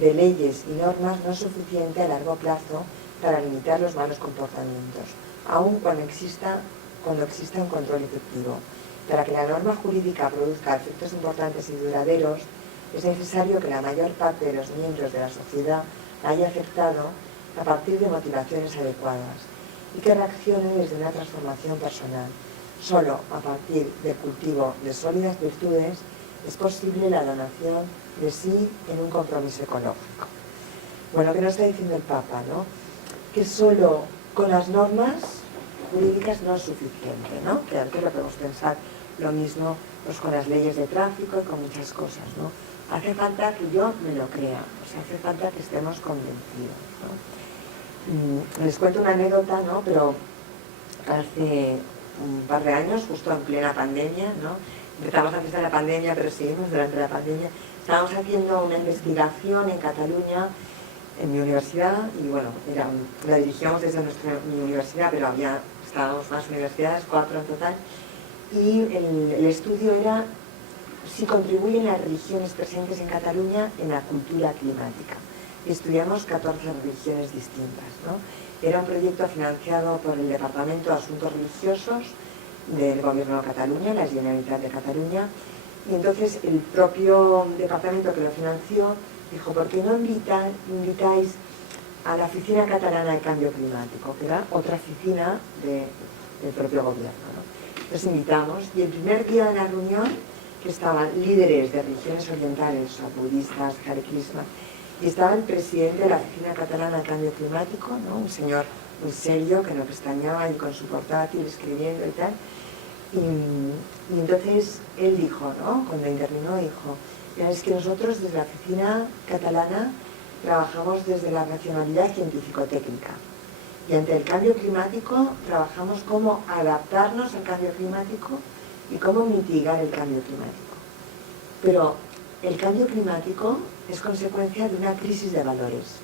de leyes y normas no es suficiente a largo plazo para limitar los malos comportamientos, aun cuando exista un control efectivo. Para que la norma jurídica produzca efectos importantes y duraderos, es necesario que la mayor parte de los miembros de la sociedad la haya aceptado a partir de motivaciones adecuadas y que reaccione desde una transformación personal, solo a partir del cultivo de sólidas virtudes es posible la donación de sí en un compromiso ecológico. Bueno, ¿qué nos está diciendo el Papa, no? Que solo con las normas jurídicas no es suficiente, ¿no? Que antes lo podemos pensar lo mismo pues, con las leyes de tráfico y con muchas cosas, ¿no? Hace falta que yo me lo crea, o sea, hace falta que estemos convencidos, ¿no? Les cuento una anécdota, ¿no? Pero hace un par de años, justo en plena pandemia, ¿no? Empezamos antes de la pandemia, pero seguimos durante la pandemia. Estábamos haciendo una investigación en Cataluña, en mi universidad, y bueno, la dirigíamos desde mi universidad, pero estábamos más universidades, 4 en total, y el estudio era si contribuyen las religiones presentes en Cataluña en la cultura climática. Y estudiamos 14 religiones distintas, ¿no? Era un proyecto financiado por el Departamento de Asuntos Religiosos del Gobierno de Cataluña, la Generalitat de Cataluña, y entonces el propio departamento que lo financió dijo, ¿por qué no invitáis a la Oficina Catalana de Cambio Climático, que era otra oficina del propio gobierno, ¿no? Los invitamos y el primer día de la reunión, que estaban líderes de religiones orientales, o budistas, Hare Krishna, y estaba el presidente de la Oficina Catalana de Cambio Climático, ¿no? Un señor muy serio que no pestañeaba ahí con su portátil escribiendo y tal. Y entonces él dijo, ¿no? Cuando intervino, dijo, es que nosotros desde la Oficina Catalana trabajamos desde la racionalidad científico-técnica y ante el cambio climático trabajamos cómo adaptarnos al cambio climático y cómo mitigar el cambio climático. Pero el cambio climático es consecuencia de una crisis de valores.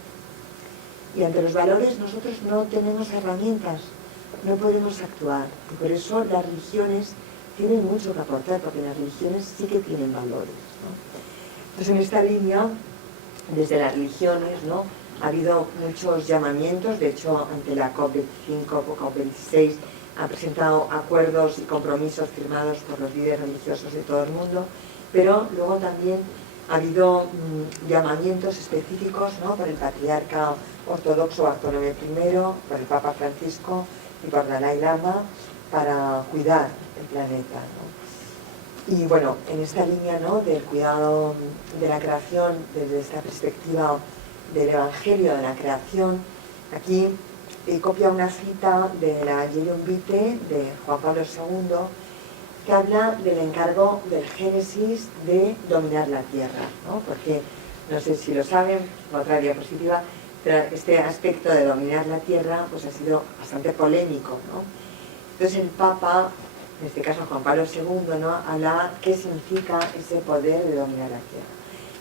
Y ante los valores nosotros no tenemos herramientas, no podemos actuar. Y por eso las religiones tienen mucho que aportar, porque las religiones sí que tienen valores, ¿no? Entonces en esta línea, desde las religiones, ¿no? Ha habido muchos llamamientos, de hecho ante la COP25 o COP26 han presentado acuerdos y compromisos firmados por los líderes religiosos de todo el mundo, pero luego también ha habido llamamientos específicos, ¿no? Por el patriarca ortodoxo Bartolomé I, por el Papa Francisco y por Dalai Lama para cuidar el planeta, ¿no? Y bueno, en esta línea, ¿no? Del cuidado de la creación desde esta perspectiva del Evangelio de la creación, aquí copia una cita de la Gaudium Vitae de Juan Pablo II que habla del encargo del Génesis de dominar la tierra, ¿no? Porque, no sé si lo saben, otra diapositiva, pero este aspecto de dominar la tierra pues ha sido bastante polémico, ¿no? Entonces el Papa, en este caso Juan Pablo II, ¿no? Habla qué significa ese poder de dominar la tierra.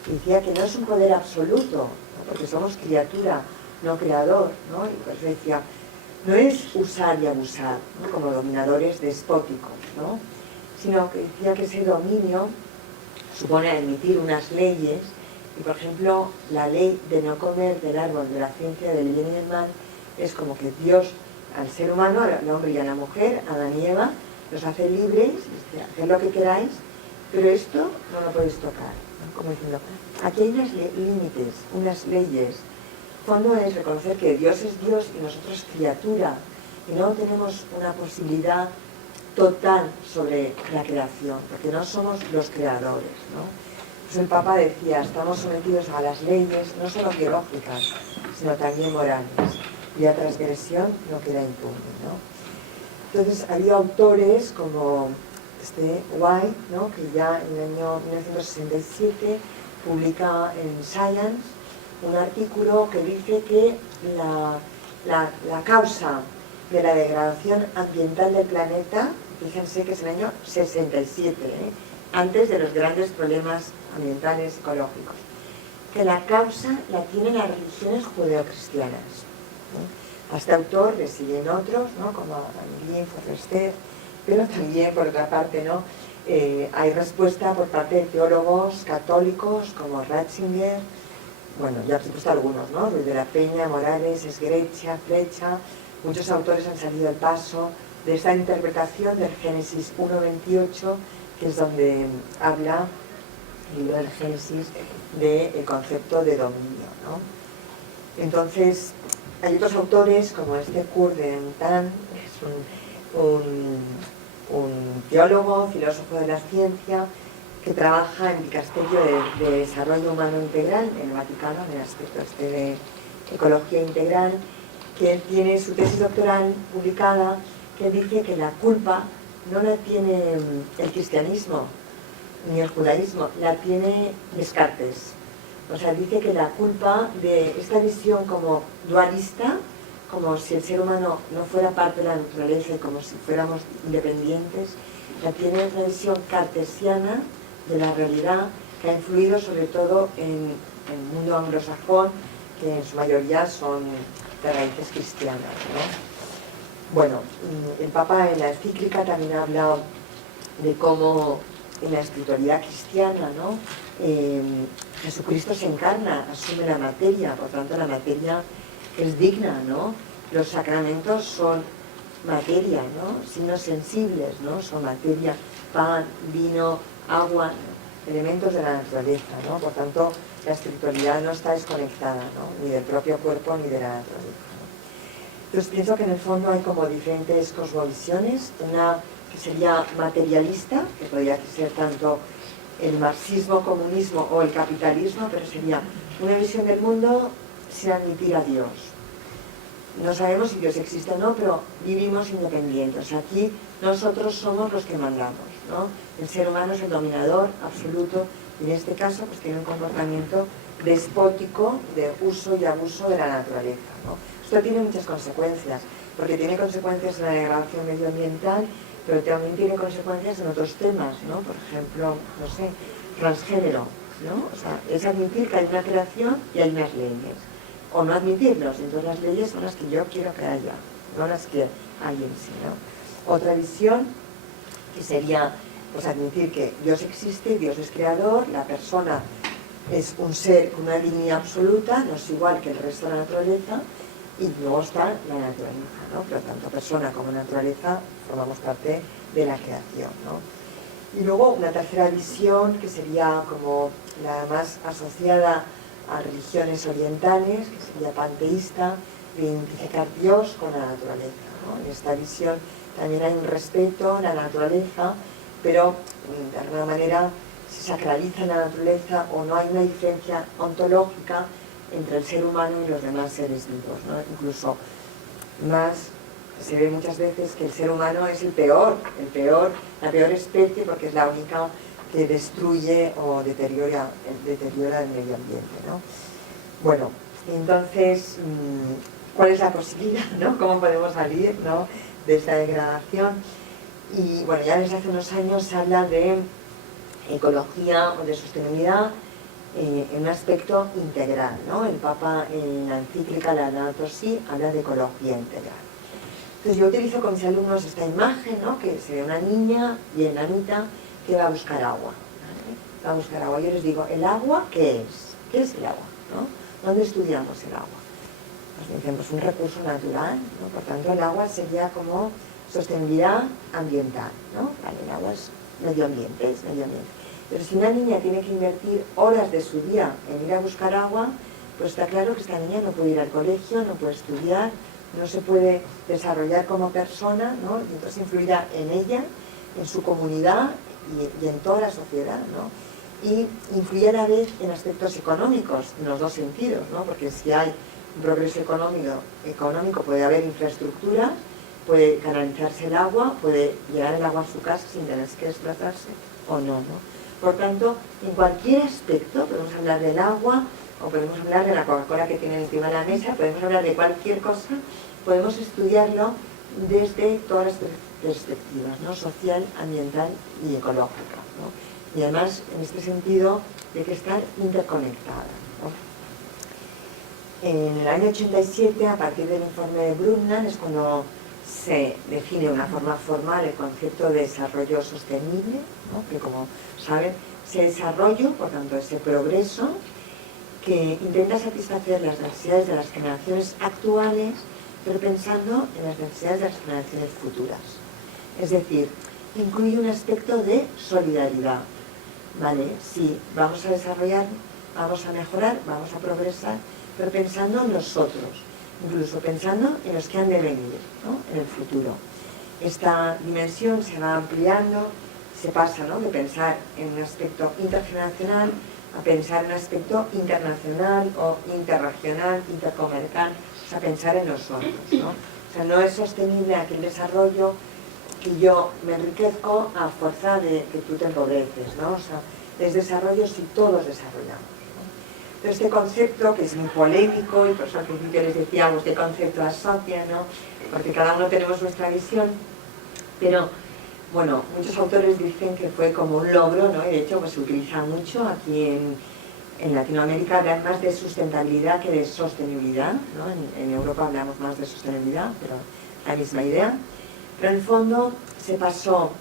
Y decía que no es un poder absoluto, ¿no? Porque somos criatura, no creador, ¿no? Y por eso decía, no es usar y abusar, ¿no? Como dominadores despóticos, ¿no? Sino que decía que ese dominio supone emitir unas leyes, y por ejemplo la ley de no comer del árbol de la ciencia del bien y del mal es como que Dios al ser humano, al hombre y a la mujer, a Adán y Eva, los hace libres, haced lo que queráis, pero esto no lo podéis tocar, ¿no? Como diciendo, aquí hay unos límites, unas leyes. El fondo es reconocer que Dios es Dios y nosotros criatura, y no tenemos una posibilidad total sobre la creación, porque no somos los creadores, ¿no? Pues el Papa decía, estamos sometidos a las leyes, no solo biológicas, sino también morales, y la transgresión no queda impune, ¿no? Entonces, había autores como White, ¿no? Que ya en el año 1967 publica en Science un artículo que dice que la causa de la degradación ambiental del planeta, fíjense que es el año 67, antes de los grandes problemas ambientales ecológicos, que la causa la tienen las religiones judeocristianas, ¿no? A este autor le siguen otros, ¿no? Como Anguin, Forrester, pero también, por otra parte, ¿no? Hay respuesta por parte de teólogos católicos como Ratzinger, bueno, ya he puesto algunos, ¿no? Ruiz de la Peña, Morales, Esgrecha, Flecha. Muchos autores han salido al paso de esta interpretación del Génesis 1.28, que es donde habla el libro del Génesis del concepto de dominio, ¿no? Entonces, hay otros autores como Kurt de Tan, que es un teólogo, filósofo de la ciencia, que trabaja en Dicasterio de Desarrollo Humano Integral en el Vaticano, en el aspecto este de ecología integral, que tiene su tesis doctoral publicada, que dice que la culpa no la tiene el cristianismo ni el judaísmo, la tiene Descartes. O sea, dice que la culpa de esta visión como dualista, como si el ser humano no fuera parte de la naturaleza y como si fuéramos independientes, la tiene una visión cartesiana de la realidad que ha influido sobre todo en el mundo anglosajón, que en su mayoría son de raíces cristianas, ¿no? Bueno, el Papa en la encíclica también habla de cómo en la espiritualidad cristiana, ¿no? Jesucristo se encarna, asume la materia, por tanto la materia es digna, ¿no? Los sacramentos son materia, ¿no? Signos sensibles, ¿no? Son materia, pan, vino, agua, elementos de la naturaleza, ¿no? Por tanto, la espiritualidad no está desconectada, ¿no? Ni del propio cuerpo ni de la naturaleza, ¿no? Entonces pienso que en el fondo hay como diferentes cosmovisiones, una que sería materialista, que podría ser tanto el marxismo, comunismo o el capitalismo, pero sería una visión del mundo sin admitir a Dios. No sabemos si Dios existe o no, pero vivimos independientes. Aquí nosotros somos los que mandamos, ¿no? El ser humano es el dominador absoluto y en este caso pues tiene un comportamiento despótico de uso y abuso de la naturaleza, ¿no? Esto tiene muchas consecuencias, porque tiene consecuencias en la degradación medioambiental, pero también tiene consecuencias en otros temas, ¿no? Por ejemplo, no sé, transgénero, ¿no? O sea, es admitir que hay una creación y hay unas leyes, o no admitirlos, entonces las leyes son las que yo quiero que haya, no las que hay en sí, ¿no? Otra visión que sería pues admitir que Dios existe, Dios es creador, la persona es un ser con una dignidad absoluta, no es igual que el resto de la naturaleza, y luego está la naturaleza, ¿no? Pero tanto persona como naturaleza formamos parte de la creación, ¿no? Y luego una tercera visión que sería como la más asociada a religiones orientales, que sería panteísta, de identificar Dios con la naturaleza, ¿no? En esta visión también hay un respeto a la naturaleza, pero de alguna manera se sacraliza la naturaleza o no hay una diferencia ontológica entre el ser humano y los demás seres vivos, ¿no? Incluso más se ve muchas veces que el ser humano es la peor especie porque es la única que destruye o deteriora el medio ambiente, ¿no? Bueno, entonces, ¿cuál es la posibilidad, ¿no? ¿Cómo podemos salir, ¿no? de esta degradación? Y bueno, ya desde hace unos años se habla de ecología o de sostenibilidad en un aspecto integral, ¿no? El Papa en la encíclica Laudato Si habla de ecología integral. Entonces yo utilizo con mis alumnos esta imagen, ¿no? Que se ve una niña bien enanita que va a buscar agua, ¿vale? Va a buscar agua. Yo les digo, ¿el agua qué es? ¿Qué es el agua? ¿No? ¿Dónde estudiamos el agua? Pues dicen, pues un recurso natural, ¿no? Por tanto el agua sería como sostenibilidad ambiental, ¿no? Vale, el agua es medio ambiente, Pero si una niña tiene que invertir horas de su día en ir a buscar agua, pues está claro que esta niña no puede ir al colegio, no puede estudiar, no se puede desarrollar como persona, ¿no? Y entonces influirá en ella, en su comunidad y en toda la sociedad, ¿no? Y influye a la vez en aspectos económicos, en los dos sentidos, ¿no? Porque si hay un progreso económico puede haber infraestructura, puede canalizarse el agua, puede llegar el agua a su casa sin tener que desplazarse o no, ¿no? Por tanto, en cualquier aspecto, podemos hablar del agua o podemos hablar de la Coca-Cola que tiene encima de la mesa, podemos hablar de cualquier cosa, podemos estudiarlo desde todas las perspectivas, ¿no? Social, ambiental y ecológica, ¿no? Y además, en este sentido, hay que estar interconectada, ¿no? En el año 87, a partir del informe de Brundtland, es cuando se define de una forma formal el concepto de desarrollo sostenible, ¿no? Que como saben, ese desarrollo, por tanto ese progreso, que intenta satisfacer las necesidades de las generaciones actuales, pero pensando en las necesidades de las generaciones futuras. Es decir, incluye un aspecto de solidaridad, ¿vale? Sí, vamos a desarrollar, vamos a mejorar, vamos a progresar, pero pensando en nosotros, incluso pensando en los que han de venir, ¿no? En el futuro. Esta dimensión se va ampliando, se pasa, ¿no?, de pensar en un aspecto intergeneracional a pensar en un aspecto internacional o interregional, intercomarcal, o sea, pensar en nosotros, ¿no? O sea, no es sostenible aquel desarrollo que yo me enriquezco a fuerza de que tú te empobreces, ¿no? O sea, es desarrollo si todos desarrollamos, ¿no? Entonces, este concepto, que es muy polémico, y por eso al principio les decíamos qué concepto asocia, ¿no?, porque cada uno tenemos nuestra visión, pero bueno, muchos autores dicen que fue como un logro, ¿no? Y de hecho pues, se utiliza mucho aquí en Latinoamérica, hablan más de sustentabilidad que de sostenibilidad, ¿no? En Europa hablamos más de sostenibilidad, pero la misma idea. Pero en el fondo se pasó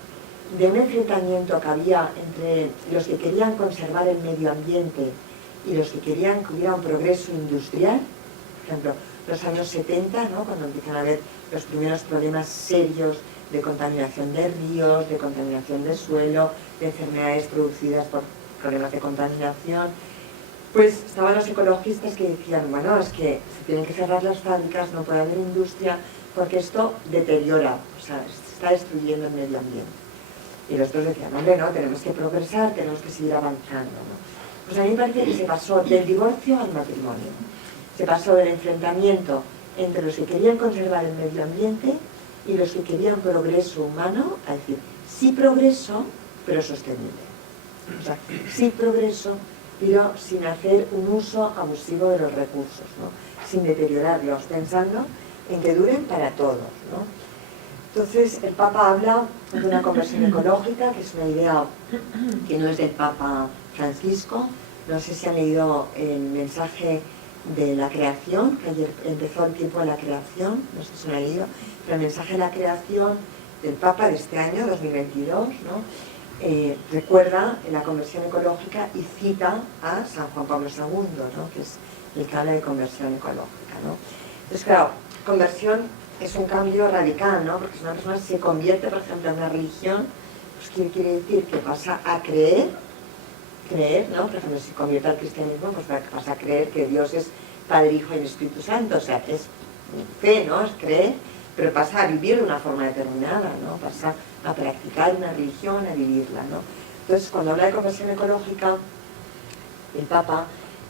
de un enfrentamiento que había entre los que querían conservar el medio ambiente y los que querían que hubiera un progreso industrial, por ejemplo, los años 70, ¿no?, cuando empiezan a haber los primeros problemas serios de contaminación de ríos, de contaminación de suelo, de enfermedades producidas por problemas de contaminación, pues estaban los ecologistas que decían, bueno, es que se tienen que cerrar las fábricas, no puede haber industria, porque esto deteriora, o sea, se está destruyendo el medio ambiente. Y los otros decían, hombre, no, tenemos que progresar, tenemos que seguir avanzando, ¿no? Pues a mí me parece que se pasó del divorcio al matrimonio. Se pasó del enfrentamiento entre los que querían conservar el medio ambiente y los que querían progreso humano, a decir, sí progreso, pero sostenible. O sea, sí progreso, pero sin hacer un uso abusivo de los recursos, ¿no?, sin deteriorarlos, pensando en que duren para todos, ¿no? Entonces, el Papa habla de una conversión ecológica, que es una idea que no es del Papa Francisco. No sé si han leído el mensaje de la creación, que ayer empezó el tiempo de la creación, no sé si lo han leído, pero el mensaje de la creación del Papa de este año, 2022, ¿no?, recuerda la conversión ecológica y cita a San Juan Pablo II, ¿no?, que es el que habla de conversión ecológica, ¿no? Entonces, claro, conversión es un cambio radical, ¿no?, porque si una persona se convierte, por ejemplo, en una religión, pues ¿qué quiere decir? Que pasa a creer, ¿no? Por ejemplo, si se convierte al cristianismo, pues pasa a creer que Dios es Padre, Hijo y Espíritu Santo, o sea, es fe, ¿no?, es creer, pero pasa a vivir de una forma determinada, ¿no?, pasa a practicar una religión, a vivirla, ¿no? Entonces, cuando habla de conversión ecológica, el Papa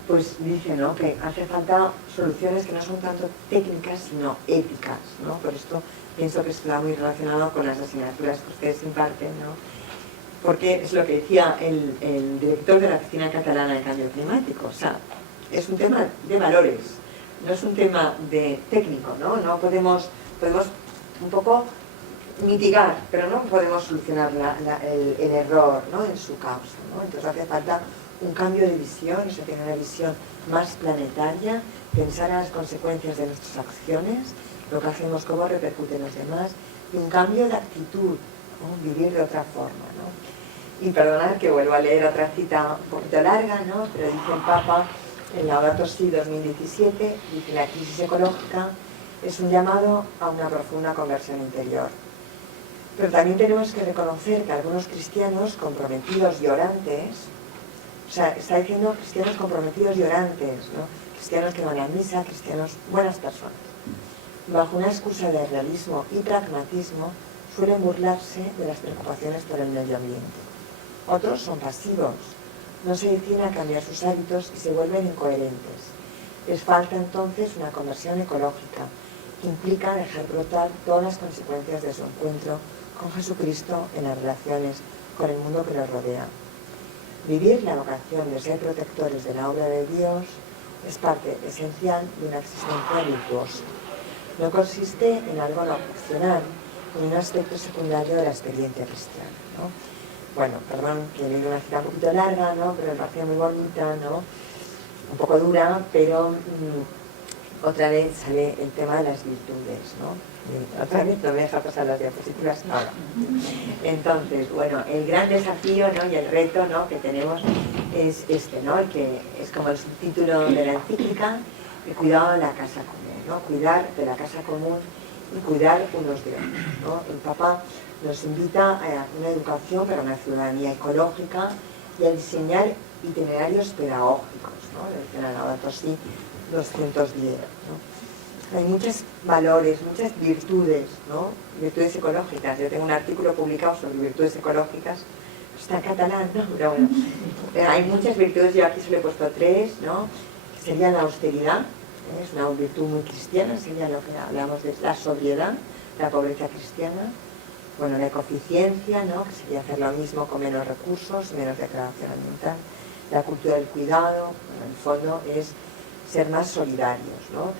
pues dice, ¿no?, que hace falta soluciones que no son tanto técnicas, sino éticas, ¿no? Por esto pienso que está muy relacionado con las asignaturas que ustedes imparten, ¿no?, porque es lo que decía el director de la Oficina Catalana de Cambio Climático, o sea, es un tema de valores, no es un tema de técnico, ¿no? No podemos un poco mitigar, pero no podemos solucionar el error, ¿no?, en su causa, ¿no? Entonces hace falta un cambio de visión, o sea, tener una visión más planetaria, pensar en las consecuencias de nuestras acciones, lo que hacemos, cómo repercute en los demás, y un cambio de actitud, ¿no?, vivir de otra forma, ¿no? Y perdonad que vuelvo a leer otra cita un poquito larga, ¿no?, pero dice el Papa en Laudato Si 2017, dice: la crisis ecológica es un llamado a una profunda conversión interior. Pero también tenemos que reconocer que algunos cristianos comprometidos y orantes, o sea, está diciendo cristianos comprometidos y orantes, ¿no?, cristianos que van a misa, cristianos buenas personas, bajo una excusa de realismo y pragmatismo, suelen burlarse de las preocupaciones por el medio ambiente. Otros son pasivos, no se deciden a cambiar sus hábitos y se vuelven incoherentes. Les falta entonces una conversión ecológica, que implica dejar brotar todas las consecuencias de su encuentro con Jesucristo en las relaciones con el mundo que los rodea. Vivir la vocación de ser protectores de la obra de Dios es parte esencial de una existencia virtuosa. No consiste en algo no opcional, ni un aspecto secundario de la experiencia cristiana, ¿no? Bueno, perdón que he leído una cita un poquito larga, ¿no?, pero me parecía muy bonita, ¿no?, un poco dura, pero otra vez sale el tema de las virtudes, ¿no? Y otra vez no me deja pasar las diapositivas ahora. Entonces, bueno, el gran desafío, ¿no?, y el reto, ¿no?, que tenemos es este, ¿no?, el que es como el subtítulo de la encíclica, el cuidado de la casa común, ¿no?, cuidar de la casa común y cuidar unos de otros, ¿no? El Papa nos invita a una educación para una ciudadanía ecológica y a diseñar itinerarios pedagógicos, ¿no?, lo dice en el Laudato Si 210, ¿no? hay muchos valores, muchas virtudes, ¿no? Virtudes ecológicas. Yo tengo un artículo publicado sobre virtudes ecológicas, está en catalán, ¿no? Pero bueno, hay muchas virtudes, yo aquí solo he puesto 3, ¿no? Sería la austeridad, es una virtud muy cristiana, sería lo que hablamos de la sobriedad, la pobreza cristiana. Bueno, la ecoeficiencia, ¿no? Que sería hacer lo mismo con menos recursos, menos degradación ambiental. La cultura del cuidado, bueno, en el fondo es ser más solidarios, ¿no?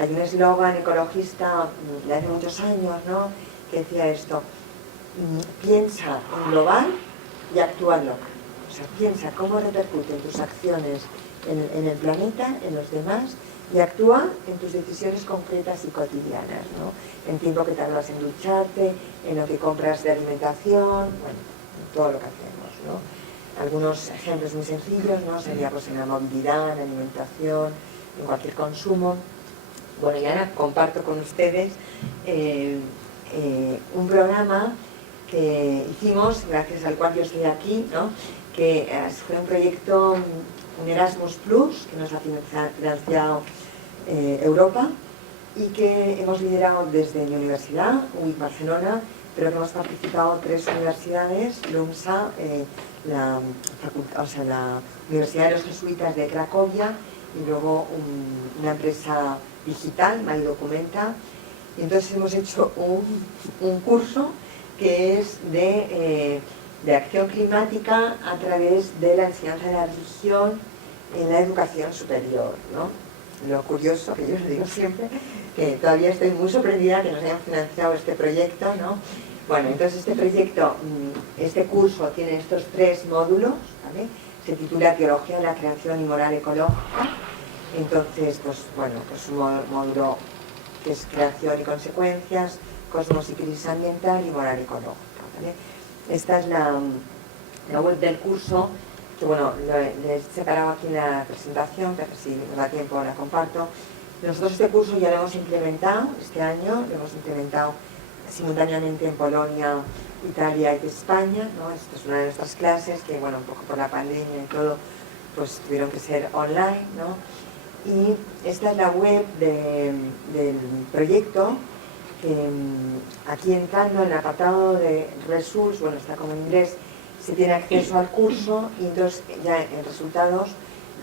Hay un eslogan ecologista de hace muchos años, ¿no? Que decía esto: piensa en global y actúa en local. O sea, piensa cómo repercuten tus acciones en el planeta, en los demás, y actúa en tus decisiones concretas y cotidianas, ¿no? En tiempo que tardas en ducharte, en lo que compras de alimentación, bueno, en todo lo que hacemos, ¿no? Algunos ejemplos muy sencillos, ¿no? Sería pues en la movilidad, en la alimentación, en cualquier consumo. Bueno, y ahora comparto con ustedes un programa que hicimos, gracias al cual yo estoy aquí, ¿no? Que fue un proyecto, un Erasmus Plus, que nos ha financiado Europa, y que hemos liderado desde mi universidad, UIC Barcelona, pero que hemos participado 3 universidades, LUMSA, la Universidad de los Jesuitas de Cracovia, y luego una empresa digital, MyDocumenta. Y entonces hemos hecho un curso que es de acción climática a través de la enseñanza de la religión en la educación superior, ¿no? Lo curioso, que yo lo digo siempre, que todavía estoy muy sorprendida que nos hayan financiado este proyecto, ¿no? Bueno, entonces este proyecto, este curso tiene estos 3 módulos, ¿vale? Se titula Teología de la Creación y Moral Ecológica. Entonces, pues bueno, pues un módulo que es creación y consecuencias, cosmos y crisis ambiental y moral ecológica, ¿vale? Esta es la web del curso, que bueno, le he separado aquí en la presentación, pero si me da tiempo la comparto. Nosotros este curso ya lo hemos implementado este año, lo hemos implementado simultáneamente en Polonia, Italia y España, ¿no? Esta es una de nuestras clases que, bueno, un poco por la pandemia y todo, pues tuvieron que ser online, ¿no? Y esta es la web del proyecto, que aquí entrando en el apartado de Results, bueno, está como en inglés, se tiene acceso al curso y entonces ya en resultados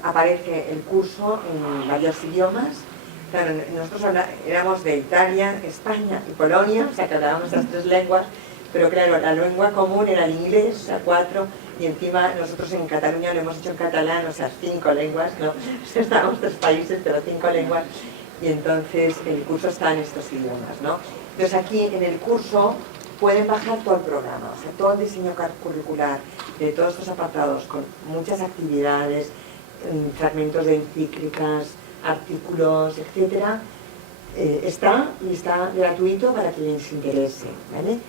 aparece el curso en varios idiomas. Claro, nosotros éramos de Italia, España y Polonia, o sea que hablábamos las 3 lenguas, pero claro, la lengua común era el inglés, o sea, 4, y encima nosotros en Cataluña lo hemos hecho en catalán, o sea, 5 lenguas, ¿no? O sea, estábamos 3 países, pero 5 lenguas, y entonces el curso está en estos idiomas, ¿no? Entonces aquí en el curso pueden bajar todo el programa, o sea, todo el diseño curricular de todos estos apartados, con muchas actividades, fragmentos de encíclicas, artículos, etcétera, está gratuito para quien les interese, ¿vale?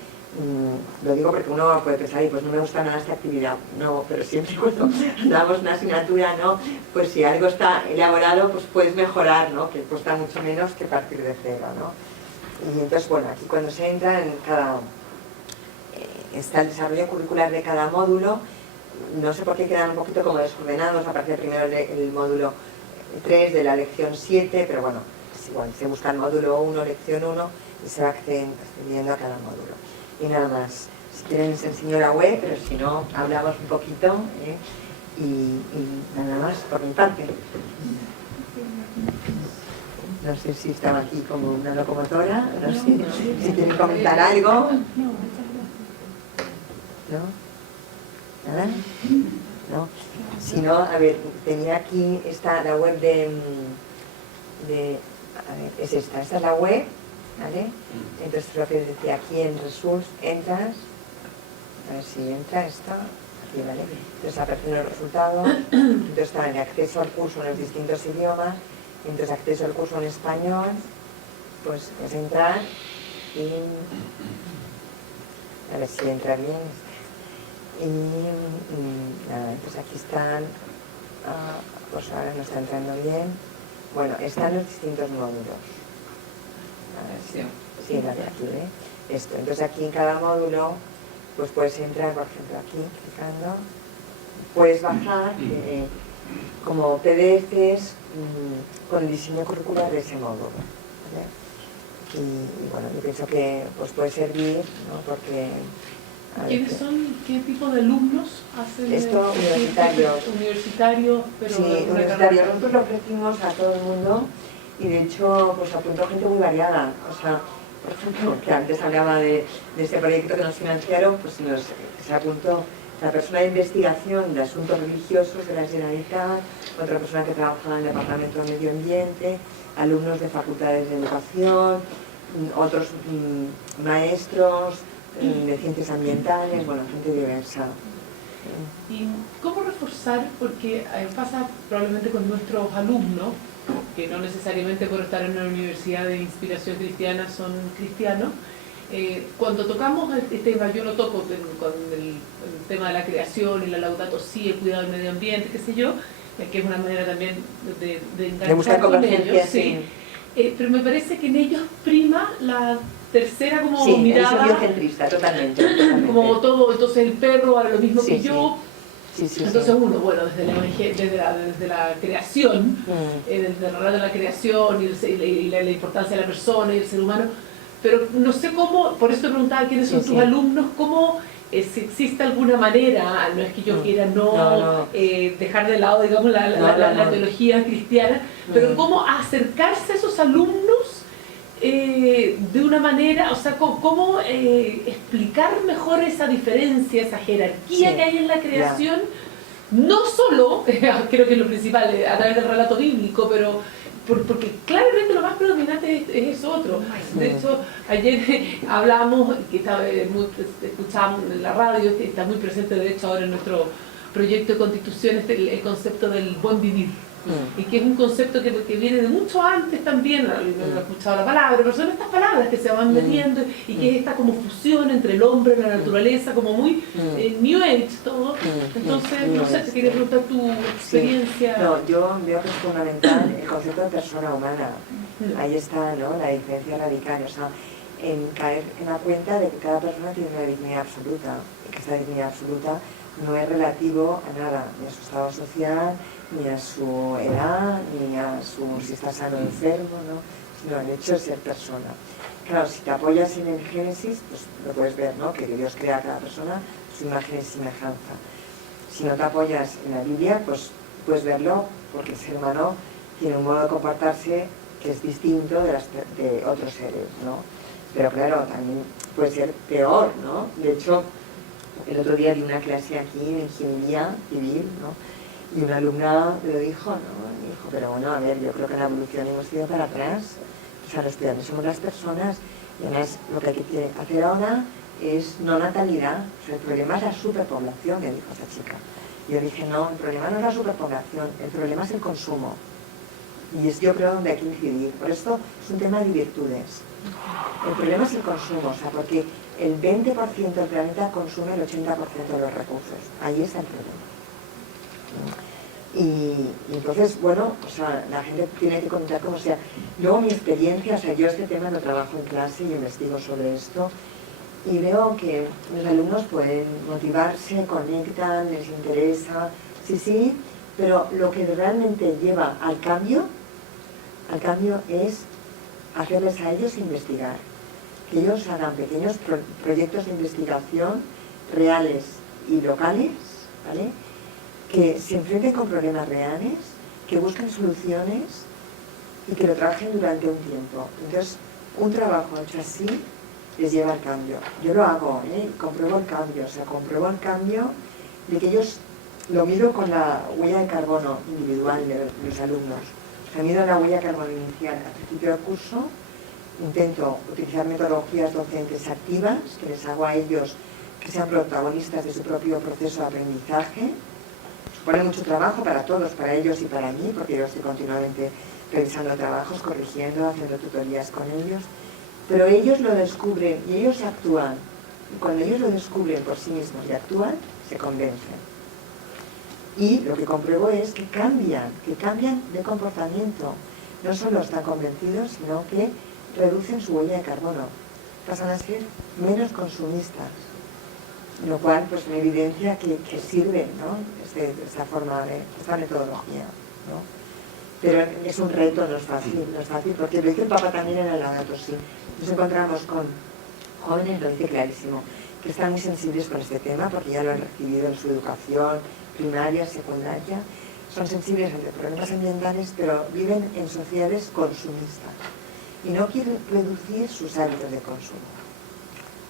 Lo digo porque uno puede pensar, y pues no me gusta nada esta actividad, no, pero siempre cuando damos una asignatura, ¿no? Pues si algo está elaborado, pues puedes mejorar, ¿no? Que cuesta mucho menos que partir de cero, ¿no? Y entonces, bueno, aquí cuando se entra en está el desarrollo curricular de cada módulo. No sé por qué quedan un poquito como desordenados, aparece primero el módulo 3 de la lección 7, pero bueno, es igual, se busca el módulo 1, lección 1, y se va accediendo a cada módulo. Y nada más, si quieren les enseño la web, pero si no, hablamos un poquito, y nada más por mi parte. No sé si estaba aquí como una locomotora, no sé si quieren comentar algo. ¿No? ¿Nada? ¿No? Si no, a ver, tenía aquí la web a ver, es esta es la web, ¿vale? Entonces lo que decía aquí en Results, entras, a ver si entra esto, aquí, ¿vale? Entonces aparecen los resultados, entonces está el acceso al curso en los distintos idiomas, entonces acceso al curso en español, pues es entrar y a ver si entra bien. Y nada, pues aquí están, pues ahora no está entrando bien. Bueno, están los distintos módulos. A ver si, sí, la de aquí, ¿eh? Esto. Entonces aquí en cada módulo, pues puedes entrar, por ejemplo, aquí, clicando, puedes bajar como PDFs con el diseño curricular de ese módulo, ¿vale? Y bueno, yo pienso que pues puede servir, ¿no? Porque... ¿Quiénes son? ¿Qué tipo de alumnos hacen esto? Universitarios. Universitarios, pero sí, universitarios. Nosotros lo ofrecimos a todo el mundo y de hecho pues apuntó gente muy variada. O sea, por ejemplo, que antes hablaba de este proyecto que nos financiaron, pues se apuntó la persona de investigación de asuntos religiosos de la Generalitat, otra persona que trabajaba en el Departamento de Medio Ambiente, alumnos de facultades de educación, otros maestros de ciencias ambientales, bueno, gente diversa. ¿Y cómo reforzar? Porque pasa probablemente con nuestros alumnos, que no necesariamente por estar en una universidad de inspiración cristiana son cristianos. Cuando tocamos este tema, yo lo toco con el tema de la creación y la Laudato Si, el cuidado del medio ambiente, qué sé yo, que es una manera también de enganchar con ellos. Sí. Pero me parece que en ellos prima la tercera como sí, mirada. Sí, biocentrista, totalmente. Como todo, entonces el perro hará lo mismo que yo. Entonces uno, bueno, desde la creación, desde el relato de la creación y la importancia de la persona y el ser humano, pero no sé cómo, por eso te preguntaba quiénes son tus alumnos, cómo, si existe alguna manera, no es que yo quiera dejar de lado, digamos, la teología cristiana, pero cómo acercarse a esos alumnos de una manera, o sea, cómo explicar mejor esa diferencia, esa jerarquía que hay en la creación, no solo, creo que es lo principal, a través del relato bíblico, pero porque claramente lo más predominante es eso otro. De hecho, ayer hablábamos, que escuchábamos en la radio, que está muy presente de hecho ahora en nuestro proyecto de constitución, el concepto del buen vivir. Y que es un concepto que viene de mucho antes también, no he escuchado la palabra, pero son estas palabras que se van metiendo y que es esta como fusión entre el hombre y la naturaleza, como muy New Age todo. Entonces, no sé, te quería preguntar tu experiencia. No, yo veo que es fundamental el concepto de persona humana. Ahí está, ¿no?, la diferencia radical, o sea, en caer en la cuenta de que cada persona tiene una dignidad absoluta y que esta dignidad absoluta no es relativo a nada, ni a su estado social, ni a su edad, ni a si está sano o enfermo, ¿no?, sino el hecho de ser persona. Claro, si te apoyas en el Génesis, pues lo puedes ver, ¿no?, que Dios crea a cada persona su imagen y semejanza. Si no te apoyas en la Biblia, pues puedes verlo porque el ser humano tiene un modo de comportarse que es distinto de otros seres, ¿no? Pero claro, también puede ser peor, ¿no? De hecho, el otro día di una clase aquí de ingeniería civil, ¿no?, y una alumna lo dijo, ¿no?, y dijo, pero bueno, a ver, yo creo que en la evolución hemos ido para atrás, o sea, los estudiantes somos las personas, y además lo que hay que hacer ahora es no natalidad, o sea, el problema es la superpoblación, me dijo esta chica. Yo dije, no, el problema no es la superpoblación, el problema es el consumo, y es yo creo donde hay que incidir, por esto es un tema de virtudes. El problema es el consumo, o sea, porque el 20% del planeta consume el 80% de los recursos, ahí está el problema. Y entonces, bueno, o sea, la gente tiene que contar como sea. Luego mi experiencia, o sea, yo este tema lo trabajo en clase y investigo sobre esto y veo que los alumnos pueden motivarse, conectan, les interesa, sí, pero lo que realmente lleva al cambio es hacerles a ellos investigar, que ellos hagan pequeños proyectos de investigación reales y locales, ¿vale?, que se enfrenten con problemas reales, que busquen soluciones y que lo trabajen durante un tiempo. Entonces, un trabajo hecho así les lleva al cambio. Yo lo hago, compruebo el cambio, o sea, compruebo el cambio de que ellos, lo miro con la huella de carbono individual de los alumnos. O sea, mido la huella de carbono inicial al principio del curso, intento utilizar metodologías docentes activas, que les hago a ellos que sean protagonistas de su propio proceso de aprendizaje. Supone mucho trabajo para todos, para ellos y para mí, porque yo estoy continuamente revisando trabajos, corrigiendo, haciendo tutorías con ellos, pero ellos lo descubren y ellos actúan. Y cuando ellos lo descubren por sí mismos y actúan, se convencen. Y lo que compruebo es que cambian de comportamiento. No solo están convencidos, sino que reducen su huella de carbono. Pasan a ser menos consumistas. Lo cual, pues, me evidencia que sirve, ¿no?, esta forma esta metodología, ¿no? pero es un reto, no es fácil, porque lo dice el Papa también en el Laudato Si. Nos encontramos con jóvenes, lo dice clarísimo, que están muy sensibles con este tema, porque ya lo han recibido en su educación primaria, secundaria, son sensibles ante problemas ambientales, pero viven en sociedades consumistas y no quieren reducir sus hábitos de consumo.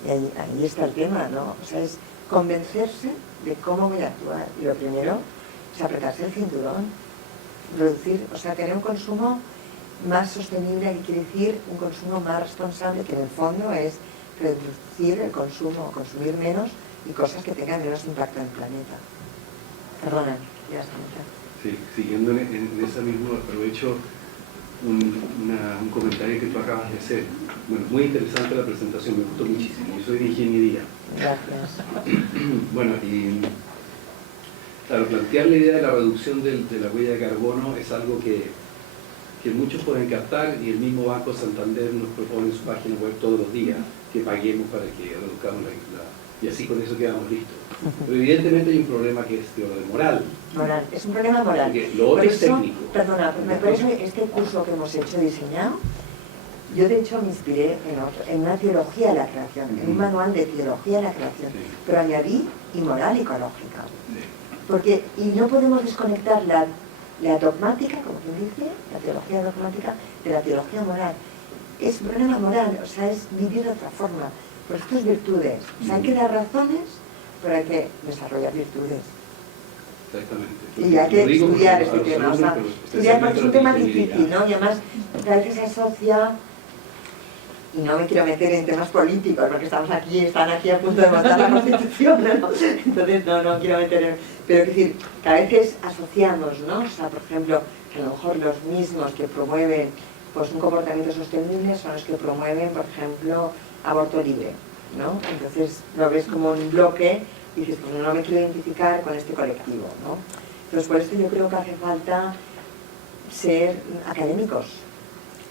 Y ahí está el tema, ¿no? O sea, es convencerse de cómo voy a actuar. Y lo primero es apretarse el cinturón, reducir, o sea, tener un consumo más sostenible, que quiere decir un consumo más responsable, que en el fondo es reducir el consumo, consumir menos y cosas que tengan menos impacto en el planeta. Perdona, ya está. Sí, siguiendo en ese mismo, aprovecho un comentario que tú acabas de hacer. Bueno, muy interesante la presentación, me gustó muchísimo. Yo soy de ingeniería. Gracias. Bueno, y claro, plantear la idea de la reducción de la huella de carbono es algo que muchos pueden captar, y el mismo Banco Santander nos propone en su página web todos los días que paguemos para que reduzcamos y así con eso quedamos listos. Pero evidentemente hay un problema que es de orden moral. Moral, es un problema moral. Porque lo otro es técnico. Perdona, me parece este curso que hemos hecho diseñado, yo de hecho me inspiré en una teología de la creación, en un manual de teología de la creación, pero añadí y moral ecológica. Porque, y no podemos desconectar la dogmática, como quien dice, la teología dogmática, de la teología moral. Es un problema moral, o sea, es vivir de otra forma. Por esto es virtudes. O sea, hay que dar razones, pero hay que desarrollar virtudes. Exactamente. Y hay que estudiar este tema, o sea, estudiar porque es un tema difícil, ¿no? Y además, a veces se asocia, y no me quiero meter en temas políticos, porque están aquí a punto de votar la Constitución, ¿no? Entonces no quiero meter en... Pero es decir, que a veces asociamos, ¿no? O sea, por ejemplo, que a lo mejor los mismos que promueven pues, un comportamiento sostenible son los que promueven, por ejemplo, aborto libre, ¿no? Entonces lo ves como un bloque y dices, pues no me quiero identificar con este colectivo, ¿no? Entonces por esto yo creo que hace falta ser académicos,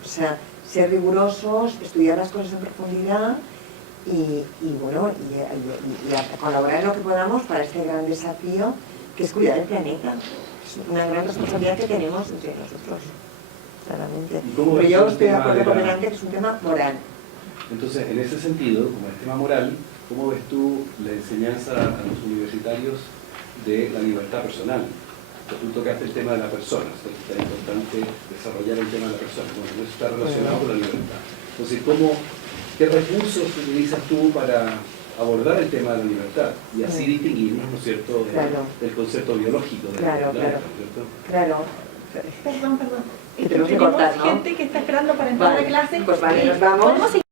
o sea, ser rigurosos, estudiar las cosas en profundidad y colaborar en lo que podamos para este gran desafío que es cuidar el planeta. Es una gran responsabilidad que tenemos entre nosotros, claramente. Pero yo estoy de acuerdo con Delante que es un tema moral. Entonces, en ese sentido, como es tema moral, ¿cómo ves tú la enseñanza a los universitarios de la libertad personal? Tú tocaste el tema de la persona, o sea, es importante desarrollar el tema de la persona. Bueno, eso está relacionado con la libertad. Entonces, ¿qué recursos utilizas tú para abordar el tema de la libertad? Y así distinguirnos, ¿no es cierto?, del concepto biológico de la libertad, ¿no es cierto? Claro. Perdón. Que tenemos que cortar, ¿no? Gente que está esperando para entrar a clase. Pues vale, nos vamos.